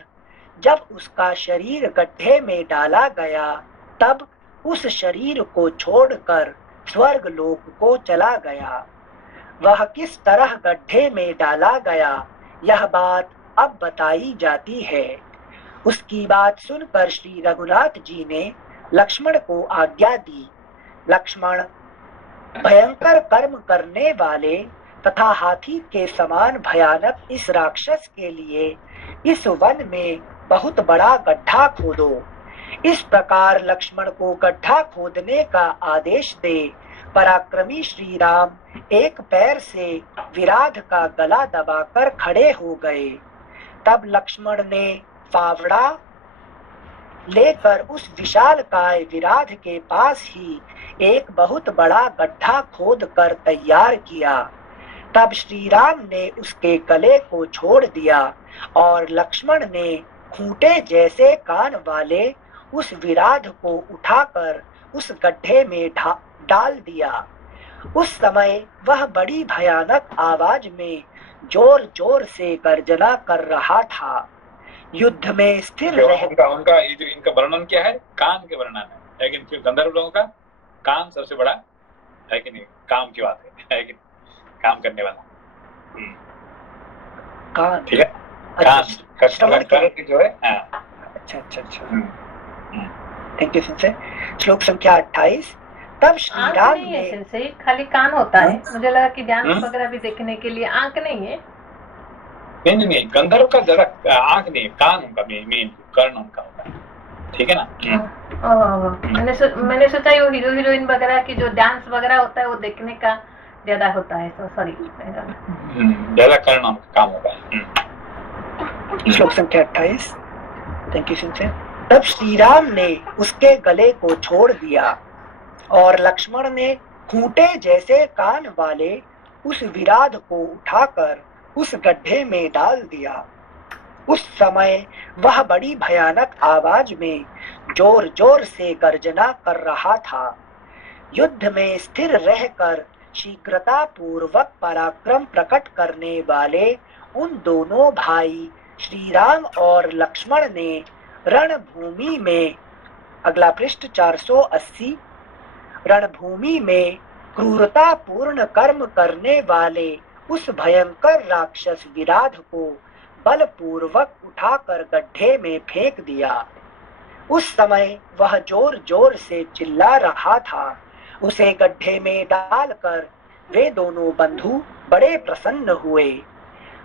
जब उसका शरीर गड्ढे में डाला गया, तब उस शरीर को छोड़कर स्वर्ग लोक को चला गया। वह किस तरह गड्ढे में डाला गया, यह बात अब बताई जाती है। उसकी बात सुनकर श्री रघुनाथ जी ने लक्ष्मण को आज्ञा दी। लक्ष्मण, भयंकर कर्म करने वाले तथा हाथी के समान भयानक इस राक्षस के लिए इस वन में बहुत बड़ा गड्ढा खोदो। इस प्रकार लक्ष्मण को गड्ढा खोदने का आदेश दे पराक्रमी श्री राम एक पैर से विराध का गला दबाकर खड़े हो गए। तब लक्ष्मण ने फावड़ा लेकर उस विशालकाय विराध के पास ही एक बहुत बड़ा गड्ढा खोद कर तैयार किया। तब श्री राम ने उसके गले को छोड़ दिया और लक्ष्मण ने खूंटे जैसे कान वाले उस विराध को उठाकर उस गड्ढे में डाल दिया। उस समय वह बड़ी भयानक आवाज में जोर जोर से गर्जना कर रहा था। युद्ध में स्थिर रह उनका ये जो इनका वर्णन क्या है? कान के वर्णन है, लेकिन फिर गंधर्व लोगों का कान सबसे बड़ा है कि नहीं? काम की बात है कि नहीं? काम करने वाला कान, ठीक है? कान जो है। अच्छा, थैंक यू सिंसे। श्लोक संख्या 28। तब श्री राम ने से खाली कान होता है, मुझे लगा कि डांस वगैरह भी देखने के लिए आंख नहीं है। नहीं, गंधर्व का जरा आंख नहीं, कान उनका मेन कर्ण उनका होता है, ठीक है ना? मैंने सोचा वो हीरो हीरोइन वगैरह की जो डांस वगैरह होता है वो देखने का ज्यादा होता है, तो सॉरी ज्यादा कर्ण उनका काम होता है। श्लोक संख्या 28। Thank you sensei. तब श्री राम ने उसके गले को छोड़ दिया और लक्ष्मण ने खूंटे जैसे कान वाले उस विराध को उठाकर उस गड्ढे में डाल दिया। उस समय वह बड़ी भयानक आवाज में जोर जोर से गर्जना कर रहा था। युद्ध में स्थिर रहकर शीघ्रता पूर्वक पराक्रम प्रकट करने वाले उन दोनों भाई श्री राम और लक्ष्मण ने रणभूमि में, अगला पृष्ठ 480, रणभूमि में क्रूरता पूर्ण कर्म करने वाले उस भयंकर राक्षस विराध को बलपूर्वक उठाकर गड्ढे में फेंक दिया। उस समय वह जोर जोर से चिल्ला रहा था। उसे गड्ढे में डालकर वे दोनों बंधु बड़े प्रसन्न हुए।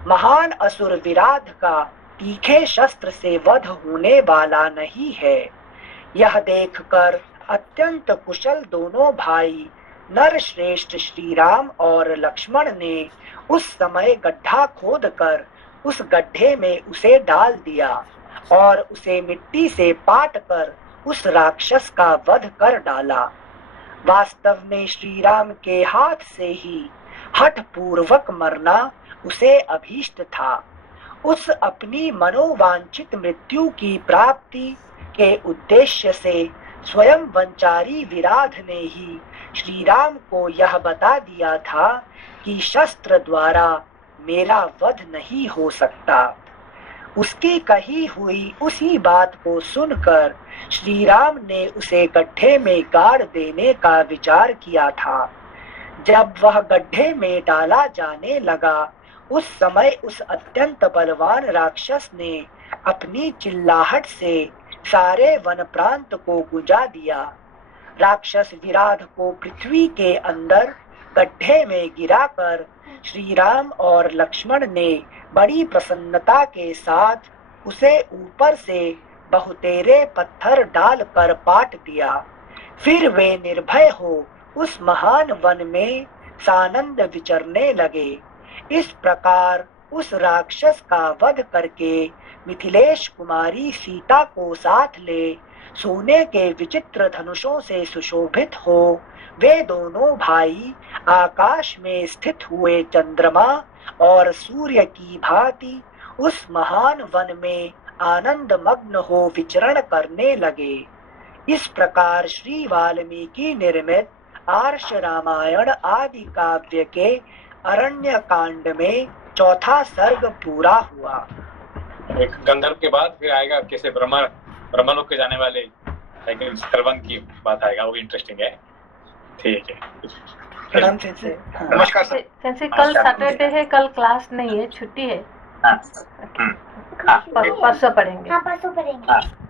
महान असुर विराध का तीखे शस्त्र से वध होने वाला नहीं है, यह देखकर अत्यंत कुशल दोनों भाई नरश्रेष्ठ श्री राम और लक्ष्मण ने उस समय गड्ढा खोदकर उस गड्ढे में उसे डाल दिया और उसे मिट्टी से पाट कर उस राक्षस का वध कर डाला। वास्तव में श्री राम के हाथ से ही हठ पूर्वक मरना उसे अभीष्ट था। उस अपनी मनोवांछित मृत्यु की प्राप्ति के उद्देश्य से स्वयं वंचारी विराध ने ही श्री राम को यह बता दिया था कि शस्त्र द्वारा मेरा वध नहीं हो सकता। उसकी कही हुई उसी बात को सुनकर श्री राम ने उसे गड्ढे में गाड़ देने का विचार किया था। जब वह गड्ढे में डाला जाने लगा, उस समय उस अत्यंत बलवान राक्षस ने अपनी चिल्लाहट से सारे वन प्रांत को गुंजा दिया। राक्षस विराध को पृथ्वी के अंदर गड्ढे में गिराकर श्री राम और लक्ष्मण ने बड़ी प्रसन्नता के साथ उसे ऊपर से बहुतेरे पत्थर डालकर पाट दिया। फिर वे निर्भय हो उस महान वन में सानंद विचरने लगे। इस प्रकार उस राक्षस का वध करके मिथिलेश कुमारी सीता को साथ ले सोने के विचित्र धनुषों से सुशोभित हो वे दोनों भाई आकाश में स्थित हुए चंद्रमा और सूर्य की भांति उस महान वन में आनंद मग्न हो विचरण करने लगे। इस प्रकार श्री वाल्मीकि निर्मित आर्ष रामायण आदि काव्य के अरण्य कांड में चौथा सर्ग पूरा हुआ। एक गंधर्व के बाद फिर आएगा कैसे ब्रह्मलोक के जाने वाले श्रवण की बात आएगा, वो भी इंटरेस्टिंग है। ठीक है, प्रणाम सेंसे। नमस्कार सर। सेंसे कल सैटरडे है, कल क्लास नहीं है, छुट्टी है। परसों पढ़ेंगे। परसों पढ़ेंगे।